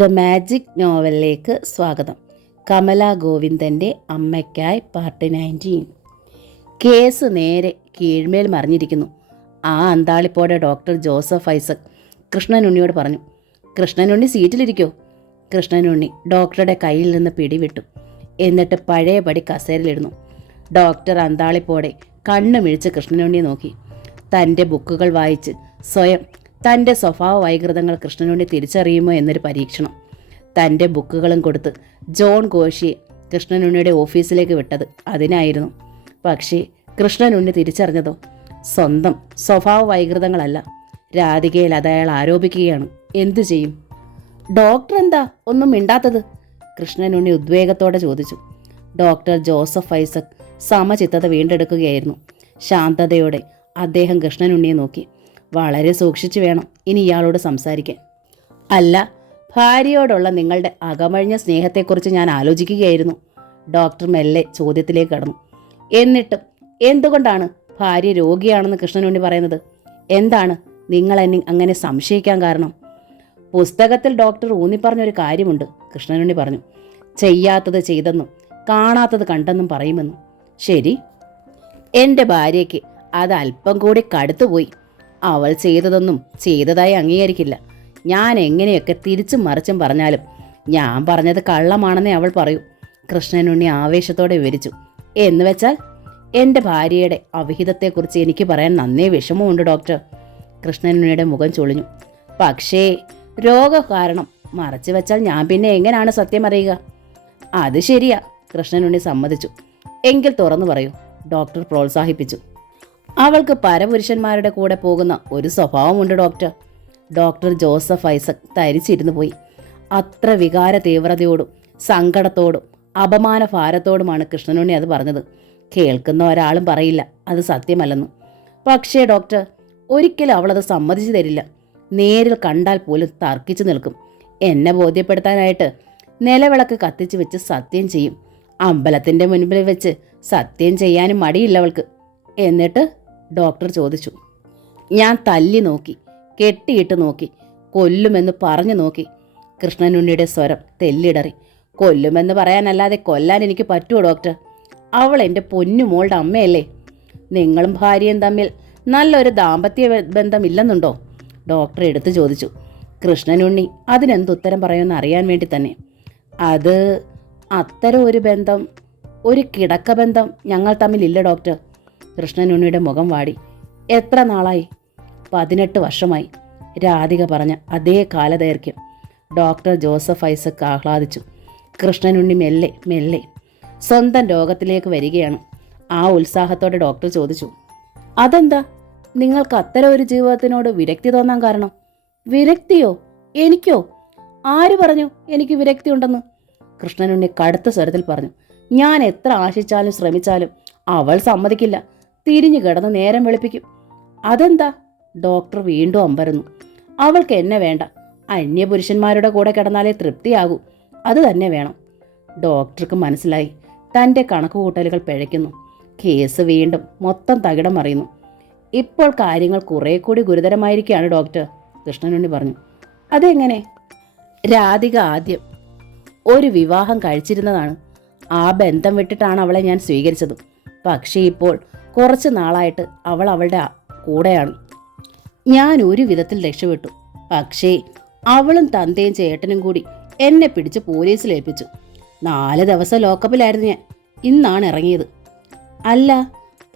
The magic നോവലിലേക്ക് സ്വാഗതം. Kamala ഗോവിന്ദൻ്റെ അമ്മയ്ക്കായി part 19. Case നേരെ കീഴ്മേൽ മറിഞ്ഞിരിക്കുന്നു. ആ അന്താളിപ്പോടെ ഡോക്ടർ ജോസഫ് ഐസക് കൃഷ്ണനുണ്ണിയോട് പറഞ്ഞു. കൃഷ്ണനുണ്ണി സീറ്റിലിരിക്കോ? കൃഷ്ണനുണ്ണി ഡോക്ടറുടെ കയ്യിൽ നിന്ന് പിടിവിട്ടു. എന്നിട്ട് പഴയപടി കസേരയിലിരുന്നു. ഡോക്ടർ അന്താളിപ്പോടെ കണ്ണു മിഴിച്ച് കൃഷ്ണനുണ്ണിയെ നോക്കി. തൻ്റെ ബുക്കുകൾ വായിച്ച് സ്വയം തൻ്റെ സ്വഭാവ വൈകൃതങ്ങൾ കൃഷ്ണനുണ്ണി തിരിച്ചറിയുമോ എന്നൊരു പരീക്ഷണം. തൻ്റെ ബുക്കുകളും കൊടുത്ത് ജോൺ കോശിയെ കൃഷ്ണനുണ്ണിയുടെ ഓഫീസിലേക്ക് വിട്ടത് അതിനായിരുന്നു. പക്ഷേ കൃഷ്ണനുണ്ണി തിരിച്ചറിഞ്ഞതോ സ്വന്തം സ്വഭാവ വൈകൃതങ്ങളല്ല, രാധികയിൽ അത് അയാൾ ആരോപിക്കുകയാണ്. എന്തു ചെയ്യും? ഡോക്ടർ എന്താ ഒന്നും മിണ്ടാത്തത്? കൃഷ്ണനുണ്ണി ഉദ്വേഗത്തോടെ ചോദിച്ചു. ഡോക്ടർ ജോസഫ് ഐസക് സമചിത്തത വീണ്ടെടുക്കുകയായിരുന്നു. ശാന്തതയോടെ അദ്ദേഹം കൃഷ്ണനുണ്ണിയെ നോക്കി. വളരെ സൂക്ഷിച്ചു വേണം ഇനി ഇയാളോട് സംസാരിക്കാൻ. അല്ല, ഭാര്യയോടുള്ള നിങ്ങളുടെ അകമഴിഞ്ഞ സ്നേഹത്തെക്കുറിച്ച് ഞാൻ ആലോചിക്കുകയായിരുന്നു. ഡോക്ടർ മെല്ലെ ചോദ്യത്തിലേക്ക് കടന്നു. എന്നിട്ടും എന്തുകൊണ്ടാണ് ഭാര്യ രോഗിയാണെന്ന് കൃഷ്ണനുണ്ണി പറയുന്നത്? എന്താണ് നിങ്ങൾ എന്നെ അങ്ങനെ സംശയിക്കാൻ കാരണം? പുസ്തകത്തിൽ ഡോക്ടർ ഊന്നിപ്പറഞ്ഞൊരു കാര്യമുണ്ട്, കൃഷ്ണനുണ്ണി പറഞ്ഞു. ചെയ്യാത്തത് ചെയ്തെന്നും കാണാത്തത് കണ്ടെന്നും പറയുമെന്നും. ശരി, എൻ്റെ ഭാര്യയ്ക്ക് അത് അല്പം കൂടി കടുത്തുപോയി. അവൾ ചെയ്തതൊന്നും ചെയ്തതായി അംഗീകരിക്കില്ല. ഞാൻ എങ്ങനെയൊക്കെ തിരിച്ചും മറിച്ചും പറഞ്ഞാലും ഞാൻ പറഞ്ഞത് കള്ളമാണെന്നേ അവൾ പറയൂ. കൃഷ്ണനുണ്ണി ആവേശത്തോടെ വിവരിച്ചു. എന്ന് വെച്ചാൽ എൻ്റെ ഭാര്യയുടെ അവിഹിതത്തെക്കുറിച്ച് എനിക്ക് പറയാൻ നന്നേ വിഷമമുണ്ട് ഡോക്ടർ. കൃഷ്ണനുണ്ണിയുടെ മുഖം ചൊളിഞ്ഞു. പക്ഷേ രോഗകാരണം മറച്ചു വെച്ചാൽ ഞാൻ പിന്നെ എങ്ങനെയാണ് സത്യം അറിയുക? അത് ശരിയാ, കൃഷ്ണനുണ്ണി സമ്മതിച്ചു. എങ്കിൽ തുറന്നു പറയൂ, ഡോക്ടർ പ്രോത്സാഹിപ്പിച്ചു. അവൾക്ക് പരപുരുഷന്മാരുടെ കൂടെ പോകുന്ന ഒരു സ്വഭാവമുണ്ട് ഡോക്ടർ. ഡോക്ടർ ജോസഫ് ഐസക് തരിച്ചിരുന്നു പോയി. അത്ര വികാര തീവ്രതയോടും സങ്കടത്തോടും അപമാനഭാരത്തോടുമാണ് കൃഷ്ണനുണ്ണി അത് പറഞ്ഞത്. കേൾക്കുന്ന ഒരാളും പറയില്ല അത് സത്യമല്ലെന്ന്. പക്ഷേ ഡോക്ടർ, ഒരിക്കലും അവളത് സമ്മതിച്ചു തരില്ല. നേരിൽ കണ്ടാൽ പോലും തർക്കിച്ചു നിൽക്കും. എന്നെ ബോധ്യപ്പെടുത്താനായിട്ട് നിലവിളക്ക് കത്തിച്ച് വെച്ച് സത്യം ചെയ്യും. അമ്പലത്തിൻ്റെ മുൻപിൽ വെച്ച് സത്യം ചെയ്യാനും മടിയില്ല അവൾക്ക്. എന്നിട്ട് ഡോക്ടർ ചോദിച്ചു. ഞാൻ തല്ലി നോക്കി, കെട്ടിയിട്ട് നോക്കി, കൊല്ലുമെന്ന് പറഞ്ഞു നോക്കി. കൃഷ്ണനുണ്ണിയുടെ സ്വരം തെല്ലിടറി. കൊല്ലുമെന്ന് പറയാനല്ലാതെ കൊല്ലാൻ എനിക്ക് പറ്റുമോ ഡോക്ടർ? അവൾ എൻ്റെ പൊന്നുമോളുടെ അമ്മയല്ലേ. നിങ്ങളും ഭാര്യയും തമ്മിൽ നല്ലൊരു ദാമ്പത്യ ബന്ധമില്ലെന്നുണ്ടോ? ഡോക്ടർ എടുത്തു ചോദിച്ചു. കൃഷ്ണനുണ്ണി അതിനെന്തുത്തരം പറയുമെന്ന് അറിയാൻ വേണ്ടി തന്നെ. അത് അത്തരം ഒരു ബന്ധം, ഒരു കിടക്ക ബന്ധം ഞങ്ങൾ തമ്മിലില്ല ഡോക്ടർ. കൃഷ്ണനുണ്ണിയുടെ മുഖം വാടി. എത്ര നാളായി? 18 വർഷമായി. രാധിക പറഞ്ഞ അതേ കാലദൈർഘ്യം. ഡോക്ടർ ജോസഫ് ഐസക് ആഹ്ലാദിച്ചു. കൃഷ്ണനുണ്ണി മെല്ലെ മെല്ലെ സ്വന്തം രോഗത്തിലേക്ക് വരികയാണ്. ആ ഉത്സാഹത്തോടെ ഡോക്ടർ ചോദിച്ചു. അതെന്താ നിങ്ങൾക്ക് അത്തരം ഒരു ജീവിതത്തിനോട് വിരക്തി തോന്നാൻ കാരണം? വിരക്തിയോ? എനിക്കോ? ആര് പറഞ്ഞു എനിക്ക് വിരക്തി ഉണ്ടെന്ന്? കൃഷ്ണനുണ്ണി കടുത്ത സ്വരത്തിൽ പറഞ്ഞു. ഞാൻ എത്ര ആശിച്ചാലും ശ്രമിച്ചാലും അവൾ സമ്മതിക്കില്ല. തിരിഞ്ഞു കിടന്ന് നേരം വെളുപ്പിക്കും. അതെന്താ? ഡോക്ടർ വീണ്ടും അമ്പരന്നു. അവൾക്ക് എന്നെ വേണ്ട. അന്യപുരുഷന്മാരുടെ കൂടെ കിടന്നാലേ തൃപ്തിയാകൂ. അത് തന്നെ വേണം. ഡോക്ടർക്ക് മനസ്സിലായി തൻ്റെ കണക്കുകൂട്ടലുകൾ പിഴയ്ക്കുന്നു. കേസ് വീണ്ടും മൊത്തം തകിടം മറിയുന്നു. ഇപ്പോൾ കാര്യങ്ങൾ കുറെ കൂടി ഗുരുതരമായിരിക്കുകയാണ് ഡോക്ടർ, കൃഷ്ണനുണ്ണി പറഞ്ഞു. അതെങ്ങനെ? രാധിക ആദ്യം ഒരു വിവാഹം കഴിച്ചിരുന്നതാണ്. ആ ബന്ധം വിട്ടിട്ടാണ് അവളെ ഞാൻ സ്വീകരിച്ചത്. പക്ഷേ ഇപ്പോൾ കുറച്ച് നാളായിട്ട് അവൾ അവളുടെ കൂടെയാണ്. ഞാൻ ഒരു വിധത്തിൽ രക്ഷപ്പെട്ടു. പക്ഷേ അവളും തന്തയും ചേട്ടനും കൂടി എന്നെ പിടിച്ച് പോലീസിൽ ഏൽപ്പിച്ചു. 4 ദിവസം ലോക്കപ്പിലായിരുന്നു ഞാൻ. ഇന്നാണ് ഇറങ്ങിയത്. അല്ല,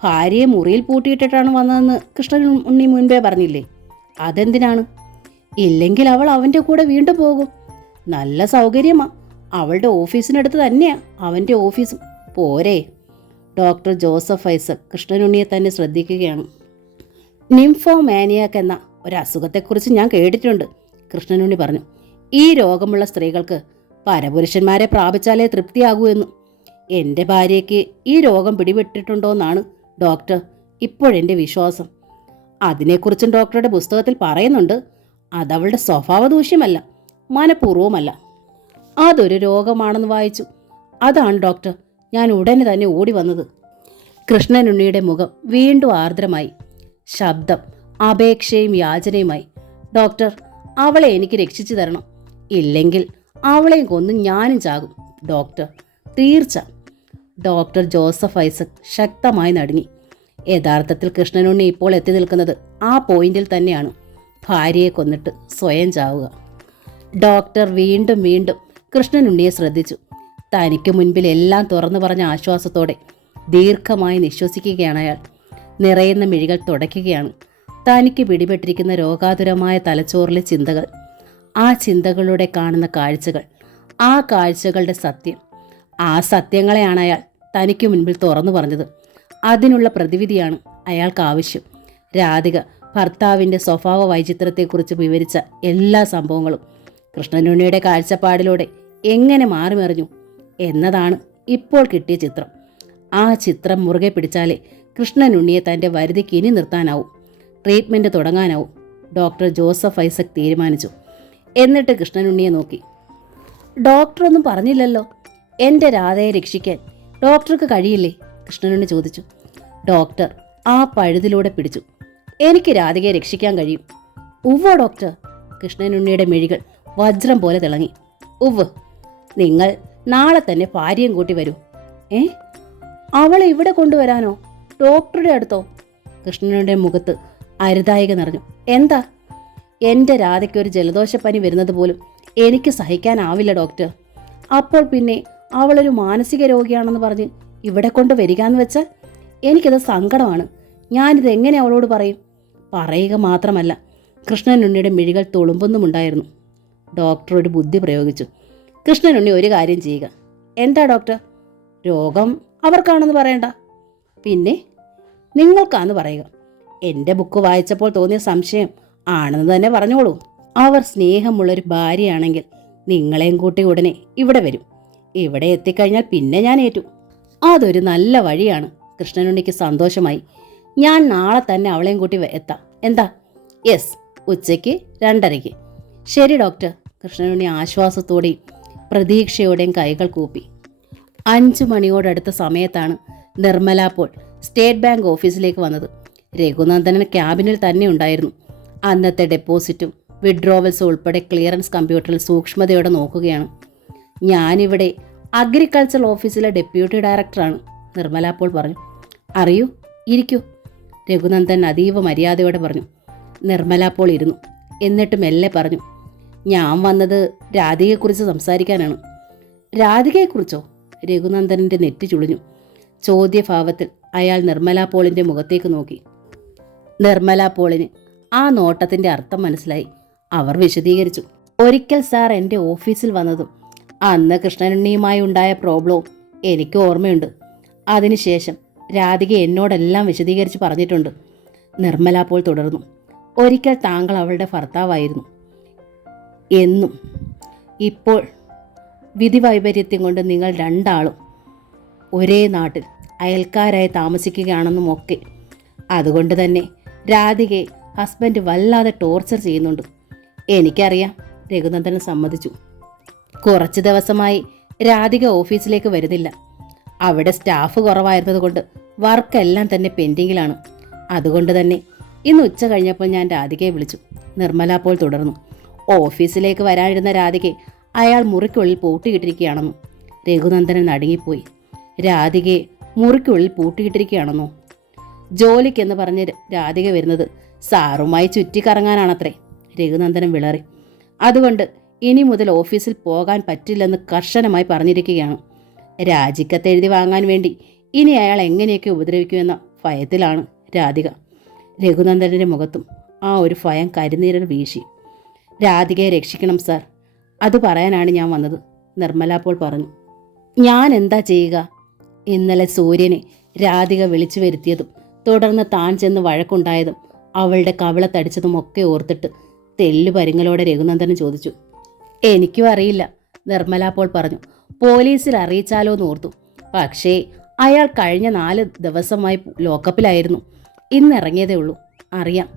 ഭാര്യയെ മുറിയിൽ പൂട്ടിയിട്ടിട്ടാണ് വന്നതെന്ന് കൃഷ്ണനുണ്ണി മുൻപേ പറഞ്ഞില്ലേ? അതെന്തിനാണ്? ഇല്ലെങ്കിൽ അവൾ അവൻ്റെ കൂടെ വീണ്ടും പോകും. നല്ല സൗകര്യമാ. അവളുടെ ഓഫീസിനടുത്ത് തന്നെയാ അവൻ്റെ ഓഫീസും. പോരെ? ഡോക്ടർ ജോസഫ് ഐസക് കൃഷ്ണനുണ്ണിയെ തന്നെ ശ്രദ്ധിക്കുകയാണ്. നിംഫോമാനിയാക്ക് എന്ന ഒരസുഖത്തെക്കുറിച്ച് ഞാൻ കേട്ടിട്ടുണ്ട്, കൃഷ്ണനുണ്ണി പറഞ്ഞു. ഈ രോഗമുള്ള സ്ത്രീകൾക്ക് പരപുരുഷന്മാരെ പ്രാപിച്ചാലേ തൃപ്തിയാകൂ എന്ന്. എൻ്റെ ഭാര്യയ്ക്ക് ഈ രോഗം പിടിപെട്ടിട്ടുണ്ടോയെന്നാണ് ഡോക്ടർ ഇപ്പോഴെൻ്റെ വിശ്വാസം. അതിനെക്കുറിച്ചും ഡോക്ടറുടെ പുസ്തകത്തിൽ പറയുന്നുണ്ട്. അതവളുടെ സ്വഭാവ ദൂഷ്യമല്ല, മനഃപൂർവ്വമല്ല. അതൊരു രോഗമാണെന്ന് വായിച്ചു. അതാണ് ഡോക്ടർ ഞാൻ ഉടനെ തന്നെ ഓടി വന്നത്. കൃഷ്ണനുണ്ണിയുടെ മുഖം വീണ്ടും ആർദ്രമായി. ശബ്ദം അപേക്ഷയും യാചനയുമായി. ഡോക്ടർ, അവളെ എനിക്ക് രക്ഷിച്ചു തരണം. ഇല്ലെങ്കിൽ അവളെയും കൊന്ന് ഞാനും ചാകും ഡോക്ടർ, തീർച്ച. ഡോക്ടർ ജോസഫ് ഐസക് ശക്തമായി നടുങ്ങി. യഥാർത്ഥത്തിൽ കൃഷ്ണനുണ്ണി ഇപ്പോൾ എത്തി നിൽക്കുന്നത് ആ പോയിന്റിൽ തന്നെയാണ്. ഭാര്യയെ കൊന്നിട്ട് സ്വയം ചാവുക. ഡോക്ടർ വീണ്ടും വീണ്ടും കൃഷ്ണനുണ്ണിയെ ശ്രദ്ധിച്ചു. തനിക്ക് മുൻപിൽ എല്ലാം തുറന്നു പറഞ്ഞ ആശ്വാസത്തോടെ ദീർഘമായി നിശ്വസിക്കുകയാണ് അയാൾ. നിറയുന്ന മിഴികൾ തുടയ്ക്കുകയാണ്. തനിക്ക് പിടിപെട്ടിരിക്കുന്ന രോഗാതുരമായ തലച്ചോറിലെ ചിന്തകൾ, ആ ചിന്തകളിലൂടെ കാണുന്ന കാഴ്ചകൾ, ആ കാഴ്ചകളുടെ സത്യം, ആ സത്യങ്ങളെയാണ് അയാൾ തനിക്ക് മുൻപിൽ തുറന്നു പറഞ്ഞത്. അതിനുള്ള പ്രതിവിധിയാണ് അയാൾക്ക് ആവശ്യം. രാധിക ഭർത്താവിൻ്റെ സ്വഭാവ വൈചിത്രത്തെക്കുറിച്ച് വിവരിച്ച എല്ലാ സംഭവങ്ങളും കൃഷ്ണനുണ്ണിയുടെ കാഴ്ചപ്പാടിലൂടെ എങ്ങനെ മാറിമറിഞ്ഞു എന്നതാണ് ഇപ്പോൾ കിട്ടിയ ചിത്രം. ആ ചിത്രം മുറുകെ പിടിച്ചാലേ കൃഷ്ണനുണ്ണിയെ തൻ്റെ വരുതിക്ക് ഇനി നിർത്താനാവും, ട്രീറ്റ്മെൻറ്റ് തുടങ്ങാനാവും. ഡോക്ടർ ജോസഫ് ഐസക് തീരുമാനിച്ചു. എന്നിട്ട് കൃഷ്ണനുണ്ണിയെ നോക്കി. ഡോക്ടറൊന്നും പറഞ്ഞില്ലല്ലോ, എൻ്റെ രാധയെ രക്ഷിക്കാൻ ഡോക്ടർക്ക് കഴിയില്ലേ? കൃഷ്ണനുണ്ണി ചോദിച്ചു. ഡോക്ടർ ആ പഴുതിലൂടെ പിടിച്ചു. എനിക്ക് രാധികയെ രക്ഷിക്കാൻ കഴിയും. ഉവ്വോ ഡോക്ടർ? കൃഷ്ണനുണ്ണിയുടെ മിഴികൾ വജ്രം പോലെ തിളങ്ങി. ഉവ്വ്. നിങ്ങൾ നാളെ തന്നെ ഭാര്യയും കൂട്ടി വരൂ. അവളെ ഇവിടെ കൊണ്ടുവരാനോ? ഡോക്ടറുടെ അടുത്തോ? കൃഷ്ണനുണ്ണിയുടെ മുഖത്ത് അരുതായിക നിറഞ്ഞു. എന്താ? എൻ്റെ രാധയ്ക്കൊരു ജലദോഷപ്പനി വരുന്നത് പോലും എനിക്ക് സഹിക്കാനാവില്ല ഡോക്ടർ. അപ്പോൾ പിന്നെ അവളൊരു മാനസിക രോഗിയാണെന്ന് പറഞ്ഞ് ഇവിടെ കൊണ്ട് വരികയെന്ന് വെച്ചാൽ എനിക്കത് സങ്കടമാണ്. ഞാനിത് എങ്ങനെ അവളോട് പറയും? പറയുക മാത്രമല്ല, കൃഷ്ണനുണ്ണിയുടെ മിഴികൾ തുളുമ്പുന്നുമുണ്ടായിരുന്നു. ഡോക്ടർ ഒരു ബുദ്ധി പ്രയോഗിച്ചു. കൃഷ്ണനുണ്ണി ഒരു കാര്യം ചെയ്യുക. എന്താ ഡോക്ടർ? രോഗം അവർക്കാണെന്ന് പറയണ്ട, പിന്നെ നിങ്ങൾക്കാന്ന് പറയുക. എൻ്റെ ബുക്ക് വായിച്ചപ്പോൾ തോന്നിയ സംശയം ആണെന്ന് തന്നെ പറഞ്ഞോളൂ. അവർ സ്നേഹമുള്ളൊരു ഭാര്യയാണെങ്കിൽ നിങ്ങളെയും കൂട്ടി ഉടനെ ഇവിടെ വരും. ഇവിടെ എത്തിക്കഴിഞ്ഞാൽ പിന്നെ ഞാൻ ഏറ്റു. അതൊരു നല്ല വഴിയാണ്. കൃഷ്ണനുണ്ണിക്ക് സന്തോഷമായി. ഞാൻ നാളെ തന്നെ അവളെയും കൂട്ടി എത്താം. എന്താ? യെസ്, ഉച്ചയ്ക്ക് 2:30. ശരി ഡോക്ടർ. കൃഷ്ണനുണ്ണി ആശ്വാസത്തോടെയും പ്രതീക്ഷയോടെയും കൈകൾ കൂപ്പി. 5 മണിയോടടുത്ത സമയത്താണ് നിർമ്മല പോൾ സ്റ്റേറ്റ് ബാങ്ക് ഓഫീസിലേക്ക് വന്നത്. രഘുനന്ദനൻ ക്യാബിനിൽ തന്നെ ഉണ്ടായിരുന്നു. അന്നത്തെ ഡെപ്പോസിറ്റും വിഡ്രോവൽസും ഉൾപ്പെടെ ക്ലിയറൻസ് കമ്പ്യൂട്ടറിൽ സൂക്ഷ്മതയോടെ നോക്കുകയാണ്. ഞാനിവിടെ അഗ്രികൾച്ചർ ഓഫീസിലെ ഡെപ്യൂട്ടി ഡയറക്ടറാണ്, നിർമ്മല പോൾ പറഞ്ഞു. അറിയൂ, ഇരിക്കൂ, രഘുനന്ദൻ അതീവ മര്യാദയോടെ പറഞ്ഞു. നിർമ്മല പോൾ ഇരുന്നു. എന്നിട്ട് മെല്ലെ പറഞ്ഞു, ഞാൻ വന്നത് രാധികയെക്കുറിച്ച് സംസാരിക്കാനാണ്. രാധികയെക്കുറിച്ചോ? രഘുനന്ദനൻ്റെ നെറ്റി ചുളിഞ്ഞു. ചോദ്യഭാവത്തിൽ അയാൾ നിർമ്മല പോളിൻ്റെ മുഖത്തേക്ക് നോക്കി. നിർമ്മല പോളിന് ആ നോട്ടത്തിൻ്റെ അർത്ഥം മനസ്സിലായി. അവർ വിശദീകരിച്ചു. ഒരിക്കൽ സാർ എൻ്റെ ഓഫീസിൽ വന്നതും അന്ന് കൃഷ്ണനുണ്ണിയുമായി ഉണ്ടായ പ്രോബ്ലവും എനിക്ക് ഓർമ്മയുണ്ട്. അതിനുശേഷം രാധിക എന്നോടെല്ലാം വിശദീകരിച്ച് പറഞ്ഞിട്ടുണ്ട്. നിർമ്മല പോൾ തുടർന്നു. ഒരിക്കൽ താങ്കൾ അവളുടെ ഭർത്താവായിരുന്നു എന്നും ഇപ്പോൾ വിധി വൈപര്യത്യം കൊണ്ട് നിങ്ങൾ രണ്ടാളും ഒരേ നാട്ടിൽ അയൽക്കാരായി താമസിക്കുകയാണെന്നും ഒക്കെ. അതുകൊണ്ട് തന്നെ രാധികയെ ഹസ്ബൻഡ് വല്ലാതെ ടോർച്ചർ ചെയ്യുന്നുണ്ട്. എനിക്കറിയാം, രഘുനന്ദനൻ സമ്മതിച്ചു. കുറച്ച് ദിവസമായി രാധിക ഓഫീസിലേക്ക് വരുന്നില്ല. അവിടെ സ്റ്റാഫ് കുറവായിരുന്നതുകൊണ്ട് വർക്കെല്ലാം തന്നെ പെൻഡിങ്ങിലാണ്. അതുകൊണ്ട് തന്നെ ഇന്ന് ഉച്ച കഴിഞ്ഞപ്പോൾ ഞാൻ രാധികയെ വിളിച്ചു. നിർമ്മല പോൾ തുടർന്നു. ഓഫീസിലേക്ക് വരാനിരുന്ന രാധികയെ അയാൾ മുറിക്കുള്ളിൽ പൂട്ടിയിട്ടിരിക്കുകയാണെന്നോ? രഘുനന്ദനൻ നടുങ്ങിപ്പോയി. രാധികയെ മുറിക്കുള്ളിൽ പൂട്ടിയിട്ടിരിക്കുകയാണെന്നോ? ജോലിക്കെന്ന് പറഞ്ഞ് രാധിക വരുന്നത് സാറുമായി ചുറ്റിക്കറങ്ങാനാണത്രേ, രഘുനന്ദനൻ വിളറി. അതുകൊണ്ട് ഇനി മുതൽ ഓഫീസിൽ പോകാൻ പറ്റില്ലെന്ന് കർശനമായി പറഞ്ഞിരിക്കുകയാണ്. രാജിക്കത്തെഴുതി വാങ്ങാൻ വേണ്ടി ഇനി അയാൾ എങ്ങനെയൊക്കെ ഉപദ്രവിക്കുമെന്ന ഭയത്തിലാണ് രാധിക. രഘുനന്ദൻ്റെ മുഖത്തും ആ ഒരു ഭയം കരിനീരൽ വീശി. രാധികയെ രക്ഷിക്കണം സാർ, അത് പറയാനാണ് ഞാൻ വന്നത്, നിർമ്മല പോൾ പറഞ്ഞു. ഞാൻ എന്താ ചെയ്യുക? ഇന്നലെ സൂര്യനെ രാധിക വിളിച്ചു വരുത്തിയതും തുടർന്ന് താൻ ചെന്ന് വഴക്കുണ്ടായതും അവളുടെ കവിളത്തടിച്ചതും ഒക്കെ ഓർത്തിട്ട് തെല്ലു പരിങ്ങളോടെ രഘുനന്ദനൻ ചോദിച്ചു. എനിക്കും അറിയില്ല, നിർമ്മല പോൾ പറഞ്ഞു. പോലീസിൽ അറിയിച്ചാലോ എന്ന് ഓർത്തു. പക്ഷേ അയാൾ കഴിഞ്ഞ 4 ദിവസമായി ലോക്കപ്പിലായിരുന്നു. ഇന്നിറങ്ങിയതേ ഉള്ളൂ. അറിയാം.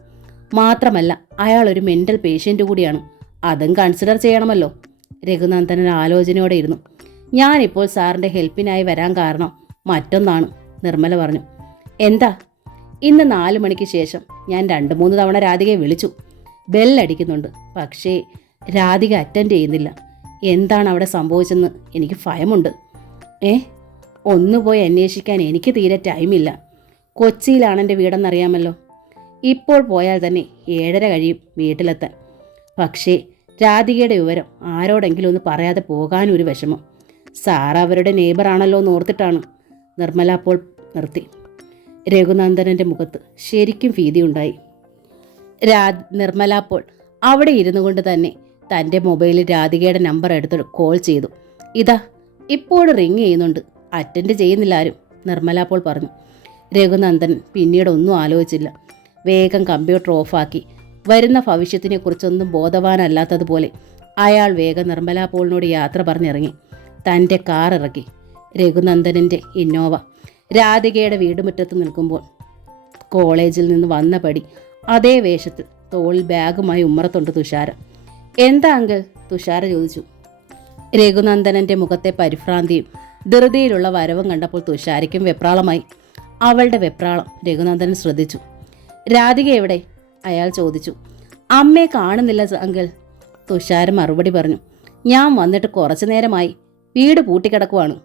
മാത്രമല്ല അയാൾ ഒരു മെൻ്റൽ പേഷ്യൻ്റ് കൂടിയാണ്. അതും കൺസിഡർ ചെയ്യണമല്ലോ. രഘുനന്ദനൻ ആലോചനയോടെ ഇരുന്നു. ഞാനിപ്പോൾ സാറിൻ്റെ ഹെൽപ്പിനായി വരാൻ കാരണം മറ്റൊന്നാണ്, നിർമ്മല പറഞ്ഞു. എന്താ? ഇന്ന് 4 മണിക്ക് ശേഷം ഞാൻ 2-3 തവണ രാധികയെ വിളിച്ചു. ബെല്ലടിക്കുന്നുണ്ട്. പക്ഷേ രാധിക അറ്റൻഡ് ചെയ്യുന്നില്ല. എന്താണ് അവിടെ സംഭവിച്ചെന്ന് എനിക്ക് ഭയമുണ്ട്. ഒന്ന് പോയി അന്വേഷിക്കാൻ എനിക്ക് തീരെ ടൈമില്ല. കൊച്ചിയിലാണ് എൻ്റെ വീടെന്നറിയാമല്ലോ. ഇപ്പോൾ പോയാൽ തന്നെ 7:30 കഴിയും വീട്ടിലെത്താൻ. പക്ഷേ രാധികയുടെ വിവരം ആരോടെങ്കിലും ഒന്ന് പറയാതെ പോകാനൊരു വിഷമം. സാർ അവരുടെ നെയ്ബറാണല്ലോ എന്ന് ഓർത്തിട്ടാണ്. നിർമ്മല അപ്പോൾ നിർത്തി. രഘുനന്ദനൻ്റെ മുഖത്ത് ശരിക്കും ഭീതിയുണ്ടായി. നിർമ്മല അപ്പോൾ അവിടെ ഇരുന്നു കൊണ്ട് തന്നെ തൻ്റെ മൊബൈലിൽ രാധികയുടെ നമ്പർ എടുത്ത് കോൾ ചെയ്തു. ഇതാ ഇപ്പോൾ റിങ് ചെയ്യുന്നുണ്ട്, അറ്റൻഡ് ചെയ്യുന്നില്ല ആരും, നിർമ്മല അപ്പോൾ പറഞ്ഞു. രഘുനന്ദൻ പിന്നീട് ഒന്നും ആലോചിച്ചില്ല. വേഗം കമ്പ്യൂട്ടർ ഓഫാക്കി വരുന്ന ഭവിഷ്യത്തിനെക്കുറിച്ചൊന്നും ബോധവാനല്ലാത്തതുപോലെ അയാൾ വേഗം നിർമ്മല പോളിനോട് യാത്ര പറഞ്ഞിറങ്ങി. തൻ്റെ കാർ ഇറക്കി. രഘുനന്ദനൻ്റെ ഇന്നോവ രാധികയുടെ വീടുമുറ്റത്ത് നിൽക്കുമ്പോൾ കോളേജിൽ നിന്ന് വന്ന പടി അതേ വേഷത്തിൽ തോളിൽ ബാഗുമായി ഉമ്മറത്തുണ്ട് തുഷാര. എന്താ അങ്കിൾ? തുഷാര ചോദിച്ചു. രഘുനന്ദനൻ്റെ മുഖത്തെ പരിഭ്രാന്തിയും ധൃതിയിലുള്ള വരവും കണ്ടപ്പോൾ തുഷാരയ്ക്കും വെപ്രാളമായി. അവളുടെ വെപ്രാളം രഘുനന്ദനൻ ശ്രദ്ധിച്ചു. രാധിക എവിടെ? അയാൾ ചോദിച്ചു. അമ്മയെ കാണുന്നില്ല അങ്കിൾ, തുഷാര മറുപടി പറഞ്ഞു. ഞാൻ വന്നിട്ട് കുറച്ചു നേരമായി. വീട് പൂട്ടിക്കിടക്കുവാണ്.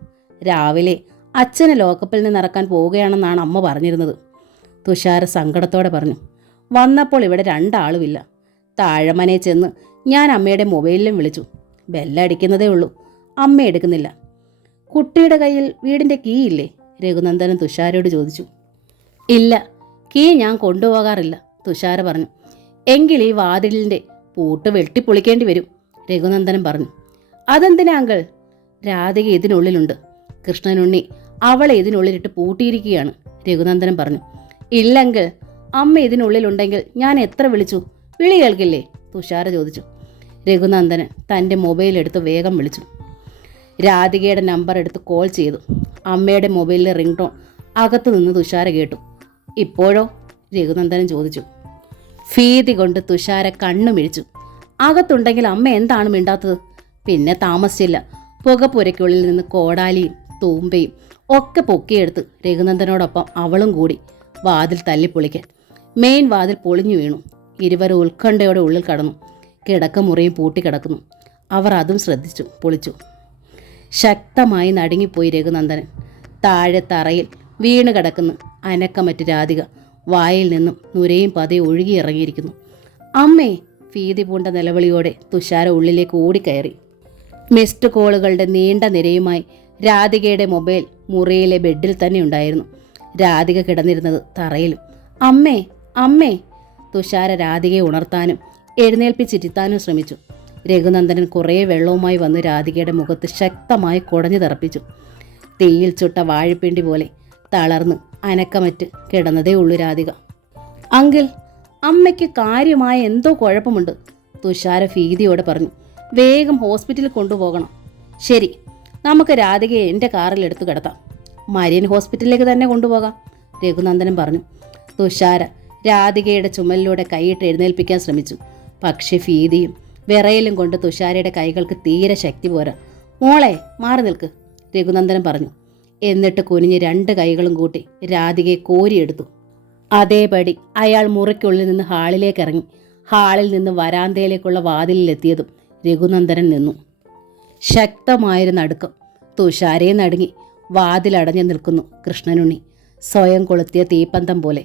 രാവിലെ അച്ഛനെ ലോക്കപ്പിൽ നിന്ന് ഇറക്കാൻ പോവുകയാണെന്നാണ് അമ്മ പറഞ്ഞിരുന്നത്, തുഷാര സങ്കടത്തോടെ പറഞ്ഞു. വന്നപ്പോൾ ഇവിടെ 2 ആളുമില്ല. താഴമനെ ചെന്ന് ഞാൻ അമ്മയുടെ മൊബൈലിലും വിളിച്ചു. ബെല്ലടിക്കുന്നതേ ഉള്ളൂ, അമ്മ എടുക്കുന്നില്ല. കുട്ടിയുടെ കയ്യിൽ വീടിൻ്റെ കീ ഇല്ലേ? രഘുനന്ദനൻ തുഷാരയോട് ചോദിച്ചു. ഇല്ല, കീ ഞാൻ കൊണ്ടുപോകാറില്ല, തുഷാര പറഞ്ഞു. എങ്കിൽ ഈ വാതിലിൻ്റെ പൂട്ട് വെട്ടിപ്പൊളിക്കേണ്ടി വരും, രഘുനന്ദനൻ പറഞ്ഞു. അതെന്തിനാ അങ്കിൾ? രാധിക ഇതിനുള്ളിലുണ്ട്. കൃഷ്ണനുണ്ണി അവളെ ഇതിനുള്ളിലിട്ട് പൂട്ടിയിരിക്കുകയാണ്, രഘുനന്ദനൻ പറഞ്ഞു. ഇല്ലെങ്കിൽ അമ്മ ഇതിനുള്ളിലുണ്ടെങ്കിൽ ഞാൻ എത്ര വിളിച്ചു? വിളി കേൾക്കില്ലേ? തുഷാര ചോദിച്ചു. രഘുനന്ദനൻ തൻ്റെ മൊബൈൽ എടുത്ത് വേഗം വിളിച്ചു. രാധികയുടെ നമ്പർ എടുത്ത് കോൾ ചെയ്തു. അമ്മയുടെ മൊബൈലിലെ റിംഗ് ടോൺ അകത്തു നിന്ന് തുഷാര കേട്ടു. ഇപ്പോഴോ? രഘുനന്ദനൻ ചോദിച്ചു. ഭീതി കൊണ്ട് തുഷാര കണ്ണുമിഴിച്ചു. അകത്തുണ്ടെങ്കിൽ അമ്മ എന്താണ് മിണ്ടാത്തത്? പിന്നെ താമസിച്ചില്ല. പുകപ്പുരയ്ക്കുള്ളിൽ നിന്ന് കോടാലിയും തൂമ്പയും ഒക്കെ പൊക്കിയെടുത്ത് രഘുനന്ദനോടൊപ്പം അവളും കൂടി വാതിൽ തല്ലിപ്പൊളിക്കാൻ. മെയിൻ വാതിൽ പൊളിഞ്ഞു വീണു. ഇരുവരും ഉത്കണ്ഠയോടെ ഉള്ളിൽ കടന്നു. കിടക്കമുറിയും പൂട്ടിക്കിടക്കുന്നു. അവർ അതും ശ്രദ്ധിച്ചു. പൊളിച്ചു. ശക്തമായി നടുങ്ങിപ്പോയി രഘുനന്ദനൻ. താഴെ തറയിൽ വീണ് കിടക്കുന്നു അനക്കമറ്റ് രാധിക. വായിൽ നിന്നും നുരയും പതയും ഒഴുകിയിറങ്ങിയിരിക്കുന്നു. അമ്മേ! ഭീതി പൂണ്ട നിലവിളിയോടെ തുഷാര ഉള്ളിലേക്ക് ഓടിക്കയറി. മിസ്ഡ് കോളുകളുടെ നീണ്ട നിരയുമായി രാധികയുടെ മൊബൈൽ മുറിയിലെ ബെഡിൽ തന്നെ ഉണ്ടായിരുന്നു. രാധിക കിടന്നിരുന്നത് തറയിലും. അമ്മേ, അമ്മേ! തുഷാര രാധികയെ ഉണർത്താനും എഴുന്നേൽപ്പിച്ചിരുത്താനും ശ്രമിച്ചു. രഘുനന്ദനൻ കുറേ വെള്ളവുമായി വന്ന് രാധികയുടെ മുഖത്ത് ശക്തമായി കുടഞ്ഞു തെറപ്പിച്ചു. തീയിൽ ചുട്ട വാഴപ്പിണ്ടി പോലെ തളർന്ന് അനക്കമറ്റ് കിടന്നതേ ഉള്ളൂ രാധിക. അങ്കിൾ, അമ്മയ്ക്ക് കാര്യമായ എന്തോ കുഴപ്പമുണ്ട്, തുഷാര ഭീതിയോടെ പറഞ്ഞു. വേഗം ഹോസ്പിറ്റലിൽ കൊണ്ടുപോകണം. ശരി, നമുക്ക് രാധികയെ എൻ്റെ കാറിൽ എടുത്തു കിടത്താം. മരിയൻ ഹോസ്പിറ്റലിലേക്ക് തന്നെ കൊണ്ടുപോകാം, രഘുനന്ദനൻ പറഞ്ഞു. തുഷാര രാധികയുടെ ചുമലിലൂടെ കൈയിട്ട് എഴുന്നേൽപ്പിക്കാൻ ശ്രമിച്ചു. പക്ഷെ ഭീതിയും വിറയലും കൊണ്ട് തുഷാരയുടെ കൈകൾക്ക് തീരെ ശക്തി പോരാ. മോളെ, മാറി നിൽക്ക്, രഘുനന്ദനൻ പറഞ്ഞു. എന്നിട്ട് കുനിഞ്ഞ് 2 കൈകളും കൂട്ടി രാധികയെ കോരിയെടുത്തു. അതേപടി അയാൾ മുറിക്കുള്ളിൽ നിന്ന് ഹാളിലേക്ക് ഇറങ്ങി. ഹാളിൽ നിന്ന് വരാന്തയിലേക്കുള്ള വാതിലിലെത്തിയതും രഘുനന്ദനൻ നിന്നു. ശക്തമായൊരു നടുക്കം. തുഷാരയെ നടുങ്ങി. വാതിലടഞ്ഞു നിൽക്കുന്നു കൃഷ്ണനുണ്ണി, സ്വയം കൊളുത്തിയ തീപ്പന്തം പോലെ.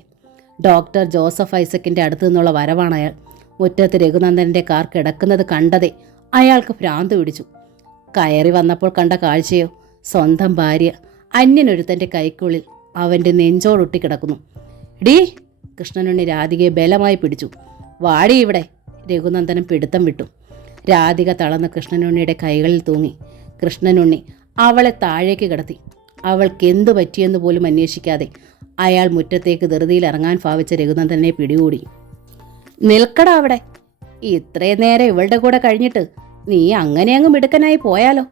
ഡോക്ടർ ജോസഫ് ഐസക്കിൻ്റെ അടുത്തു നിന്നുള്ള വരവാണ് അയാൾ. മുറ്റത്ത് രഘുനന്ദനൻ്റെ കാർ കിടക്കുന്നത് കണ്ടതേ അയാൾക്ക് ഭ്രാന്ത് പിടിച്ചു. കയറി വന്നപ്പോൾ കണ്ട കാഴ്ചയോ, സ്വന്തം ഭാര്യ അന്യനൊരുത്തൻ്റെ കൈക്കുള്ളിൽ അവൻ്റെ നെഞ്ചോടൊട്ടി കിടക്കുന്നു. ഡീ! കൃഷ്ണനുണ്ണി രാധികയെ ബലമായി പിടിച്ചു. വാടി ഇവിടെ! രഘുനന്ദനൻ പിടുത്തം വിട്ടു. രാധിക തളർന്ന കൃഷ്ണനുണ്ണിയുടെ കൈകളിൽ തൂങ്ങി. കൃഷ്ണനുണ്ണി അവളെ താഴേക്ക് കിടത്തി. അവൾക്ക് എന്തു പറ്റിയെന്ന് പോലും അന്വേഷിക്കാതെ അയാൾ മുറ്റത്തേക്ക് ധൃതിയിൽ ഇറങ്ങാൻ ഭാവിച്ച രഘുനന്ദനെ പിടികൂടി. നിൽക്കടാ അവിടെ! ഇത്രയും നേരം ഇവളുടെ കൂടെ കഴിഞ്ഞിട്ട് നീ അങ്ങനെ അങ്ങ് മിടുക്കനായി പോയാലോ?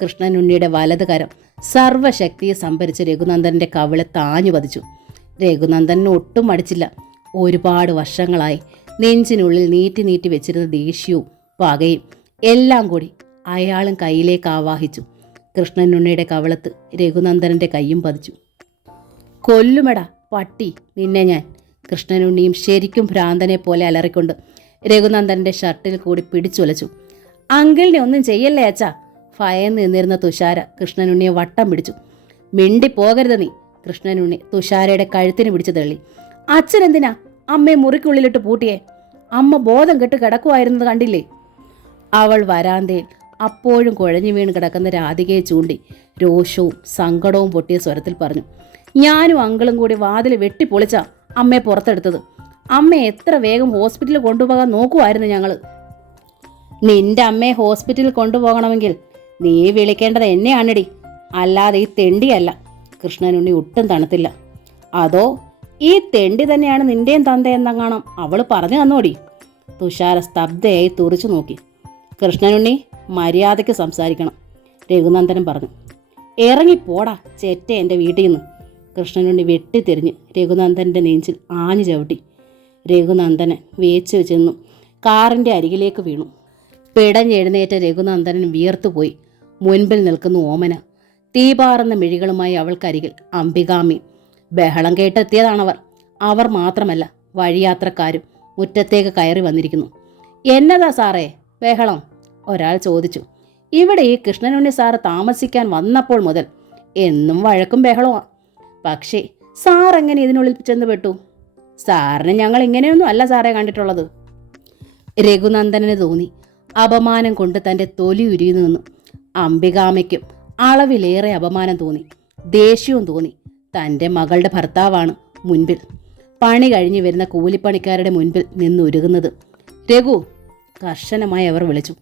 കൃഷ്ണനുണ്ണിയുടെ വലത് കരം സർവശക്തിയെ സംഭരിച്ച് രഘുനന്ദൻ്റെ കവിളെ താഞ്ഞു പതിച്ചു. രഘുനന്ദന് ഒട്ടും മടിച്ചില്ല. ഒരുപാട് വർഷങ്ങളായി നെഞ്ചിനുള്ളിൽ നീട്ടി നീട്ടി വെച്ചിരുന്ന ദേഷ്യവും പകയും എല്ലാം കൂടി അയാളും കയ്യിലേക്ക് ആവാഹിച്ചു. കൃഷ്ണനുണ്ണിയുടെ കവിളത്ത് രഘുനന്ദനൻ്റെ കയ്യും പതിച്ചു. കൊല്ലുമെടാ പട്ടി നിന്നെ ഞാൻ! കൃഷ്ണനുണ്ണിയും ശരിക്കും ഭ്രാന്തനെ പോലെ അലറിക്കൊണ്ട് രഘുനന്ദന്റെ ഷർട്ടിൽ കൂടി പിടിച്ചുലച്ചു. അങ്കിളിനെ ഒന്നും ചെയ്യല്ലേ അച്ഛാ. ഭയന്ന് നിന്നിരുന്ന തുഷാര കൃഷ്ണനുണ്ണിയെ വട്ടം പിടിച്ചു. മിണ്ടി പോകരുത് നീ. കൃഷ്ണനുണ്ണി തുഷാരയുടെ കഴുത്തിന് പിടിച്ചു തള്ളി. അച്ഛൻ എന്തിനാ അമ്മയെ മുറിക്കുള്ളിലിട്ട് പൂട്ടിയേ? അമ്മ ബോധം കെട്ട് കിടക്കുമായിരുന്നത് കണ്ടില്ലേ? അവൾ വരാന്തയിൽ അപ്പോഴും കുഴഞ്ഞു വീണ് കിടക്കുന്ന രാധികയെ ചൂണ്ടി രോഷവും സങ്കടവും പൊട്ടിയ സ്വരത്തിൽ പറഞ്ഞു. ഞാനും അങ്കിളും കൂടി വാതിൽ വെട്ടിപ്പൊളിച്ചാ അമ്മയെ പുറത്തെടുത്തത്. അമ്മയെ എത്ര വേഗം ഹോസ്പിറ്റലിൽ കൊണ്ടുപോകാൻ നോക്കുമായിരുന്നു ഞങ്ങൾ. നിന്റെ അമ്മയെ ഹോസ്പിറ്റലിൽ കൊണ്ടുപോകണമെങ്കിൽ നീ വിളിക്കേണ്ടത് എന്നെയാണിടി, അല്ലാതെ ഈ തെണ്ടിയല്ല. കൃഷ്ണനുണ്ണി ഒട്ടും തണുത്തില്ല. അതോ ഈ തെണ്ടി തന്നെയാണ് നിന്റെയും തന്തയെന്നങ്ങാണം അവൾ പറഞ്ഞു തന്നോടി? തുഷാര സ്തബ്ധയായി തുറിച്ചു നോക്കി. കൃഷ്ണനുണ്ണി മര്യാദയ്ക്ക് സംസാരിക്കണം, രഘുനന്ദനൻ പറഞ്ഞു. ഇറങ്ങിപ്പോടാ ചേറ്റ എൻ്റെ വീട്ടിൽ നിന്ന്. കൃഷ്ണനുണ്ണി വെട്ടിത്തിരിഞ്ഞ് രഘുനന്ദൻ്റെ നെഞ്ചിൽ ആഞ്ഞു ചവിട്ടി. രഘുനന്ദനൻ വേച്ചു ചെന്നു കാറിൻ്റെ അരികിലേക്ക് വീണു. പിടഞ്ഞെഴുന്നേറ്റ രഘുനന്ദനൻ വിയർത്തുപോയി. മുൻപിൽ നിൽക്കുന്ന ഓമന. തീപാറുന്ന മിഴികളുമായി അവൾക്കരികിൽ അംബികാമ്മി. ബഹളം കേട്ടെത്തിയതാണവർ. അവർ മാത്രമല്ല, വഴിയാത്രക്കാരും മുറ്റത്തേക്ക് കയറി വന്നിരിക്കുന്നു. എന്നതാ സാറേ ബഹളം? ഒരാൾ ചോദിച്ചു. ഇവിടെ ഈ കൃഷ്ണനുണ്ണി സാറ് താമസിക്കാൻ വന്നപ്പോൾ മുതൽ എന്നും വഴക്കും ബഹളമാണ്. പക്ഷേ സാർ എങ്ങനെ ഇതിനുള്ളിൽ ചെന്ന് പെട്ടു? സാറിന് ഞങ്ങൾ ഇങ്ങനെയൊന്നും അല്ല സാറേ കണ്ടിട്ടുള്ളത്. രഘുനന്ദനന് തോന്നി അപമാനം കൊണ്ട് തൻ്റെ തൊലി ഉരിയുന്നു നിന്നു. അംബികാമയ്ക്കും അളവിലേറെ അപമാനം തോന്നി, ദേഷ്യവും തോന്നി. തൻ്റെ മകളുടെ ഭർത്താവാണ് മുൻപിൽ, പണി കഴിഞ്ഞു വരുന്ന കൂലിപ്പണിക്കാരുടെ മുൻപിൽ നിന്നുരുകുന്നത്. രഘു, കർശനമായി അവർ വിളിച്ചു.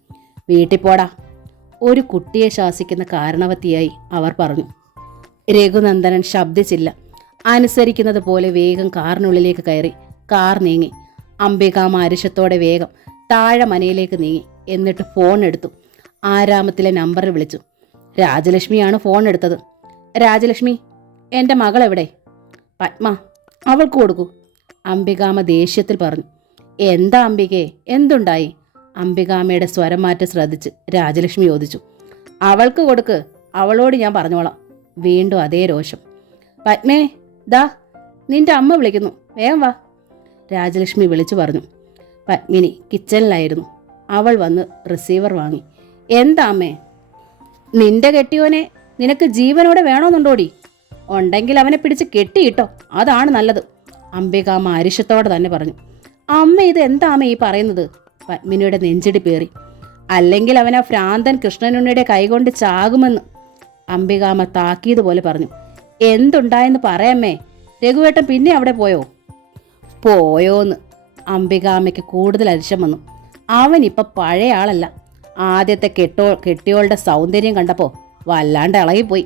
വീട്ടിൽ പോടാ. ഒരു കുട്ടിയെ ശാസിക്കുന്ന കാരണവത്തിയായി അവർ പറഞ്ഞു. രഘുനന്ദനൻ ശബ്ദിച്ചില്ല. അനുസരിക്കുന്നത് പോലെ വേഗം കാറിനുള്ളിലേക്ക് കയറി. കാർ നീങ്ങി. അംബികാമ അരിശത്തോടെ വേഗം താഴെ മനയിലേക്ക് നീങ്ങി. എന്നിട്ട് ഫോൺ എടുത്തു. ആരാമത്തിലെ നമ്പറിൽ വിളിച്ചു. രാജലക്ഷ്മിയാണ് ഫോൺ എടുത്തത്. രാജലക്ഷ്മി, എൻ്റെ മകളെവിടെ? പത്മ, അവൾക്ക് കൊടുക്കൂ. അംബികാമ ദേഷ്യത്തിൽ പറഞ്ഞു. എന്താ അംബികേ, എന്തുണ്ടായി? അംബികാമയുടെ സ്വരം മാറ്റം ശ്രദ്ധിച്ച് രാജലക്ഷ്മി ചോദിച്ചു. അവൾക്ക് കൊടുക്ക്, അവളോട് ഞാൻ പറഞ്ഞോളാം. വീണ്ടും അതേ രോഷം. പത്മേ, ദാ നിന്റെ അമ്മ വിളിക്കുന്നു, വേഗം വാ. രാജലക്ഷ്മി വിളിച്ചു പറഞ്ഞു. പത്മിനി കിച്ചണിലായിരുന്നു. അവൾ വന്ന് റിസീവർ വാങ്ങി. എന്താ അമ്മേ? നിന്റെ കെട്ടിയോനെ നിനക്ക് ജീവനോടെ വേണമെന്നുണ്ടോടി? ഉണ്ടെങ്കിൽ അവനെ പിടിച്ച് കെട്ടിയിട്ടോ, അതാണ് നല്ലത്. അംബികാമ്മ അരിശത്തോടെ തന്നെ പറഞ്ഞു. അമ്മ ഇത് എന്താ അമ്മ ഈ പറയുന്നത്? പത്മിനിയുടെ നെഞ്ചിടി പേറി. അല്ലെങ്കിൽ അവൻ ആ ഭ്രാന്തൻ കൃഷ്ണനുണ്ണിയുടെ കൈകൊണ്ട് ചാകുമെന്ന് അംബികാമ്മ താക്കീത് പോലെ പറഞ്ഞു. എന്തുണ്ടായെന്ന് പറയമ്മേ. രഘുവേട്ടൻ പിന്നെ അവിടെ പോയോ? പോയോന്ന് അംബികാമ്മയ്ക്ക് കൂടുതൽ അരിശം വന്നു. അവനിപ്പം പഴയ ആളല്ല. ആദ്യത്തെ കെട്ടിയോളുടെ സൗന്ദര്യം കണ്ടപ്പോൾ വല്ലാണ്ട് ഇളകിപ്പോയി.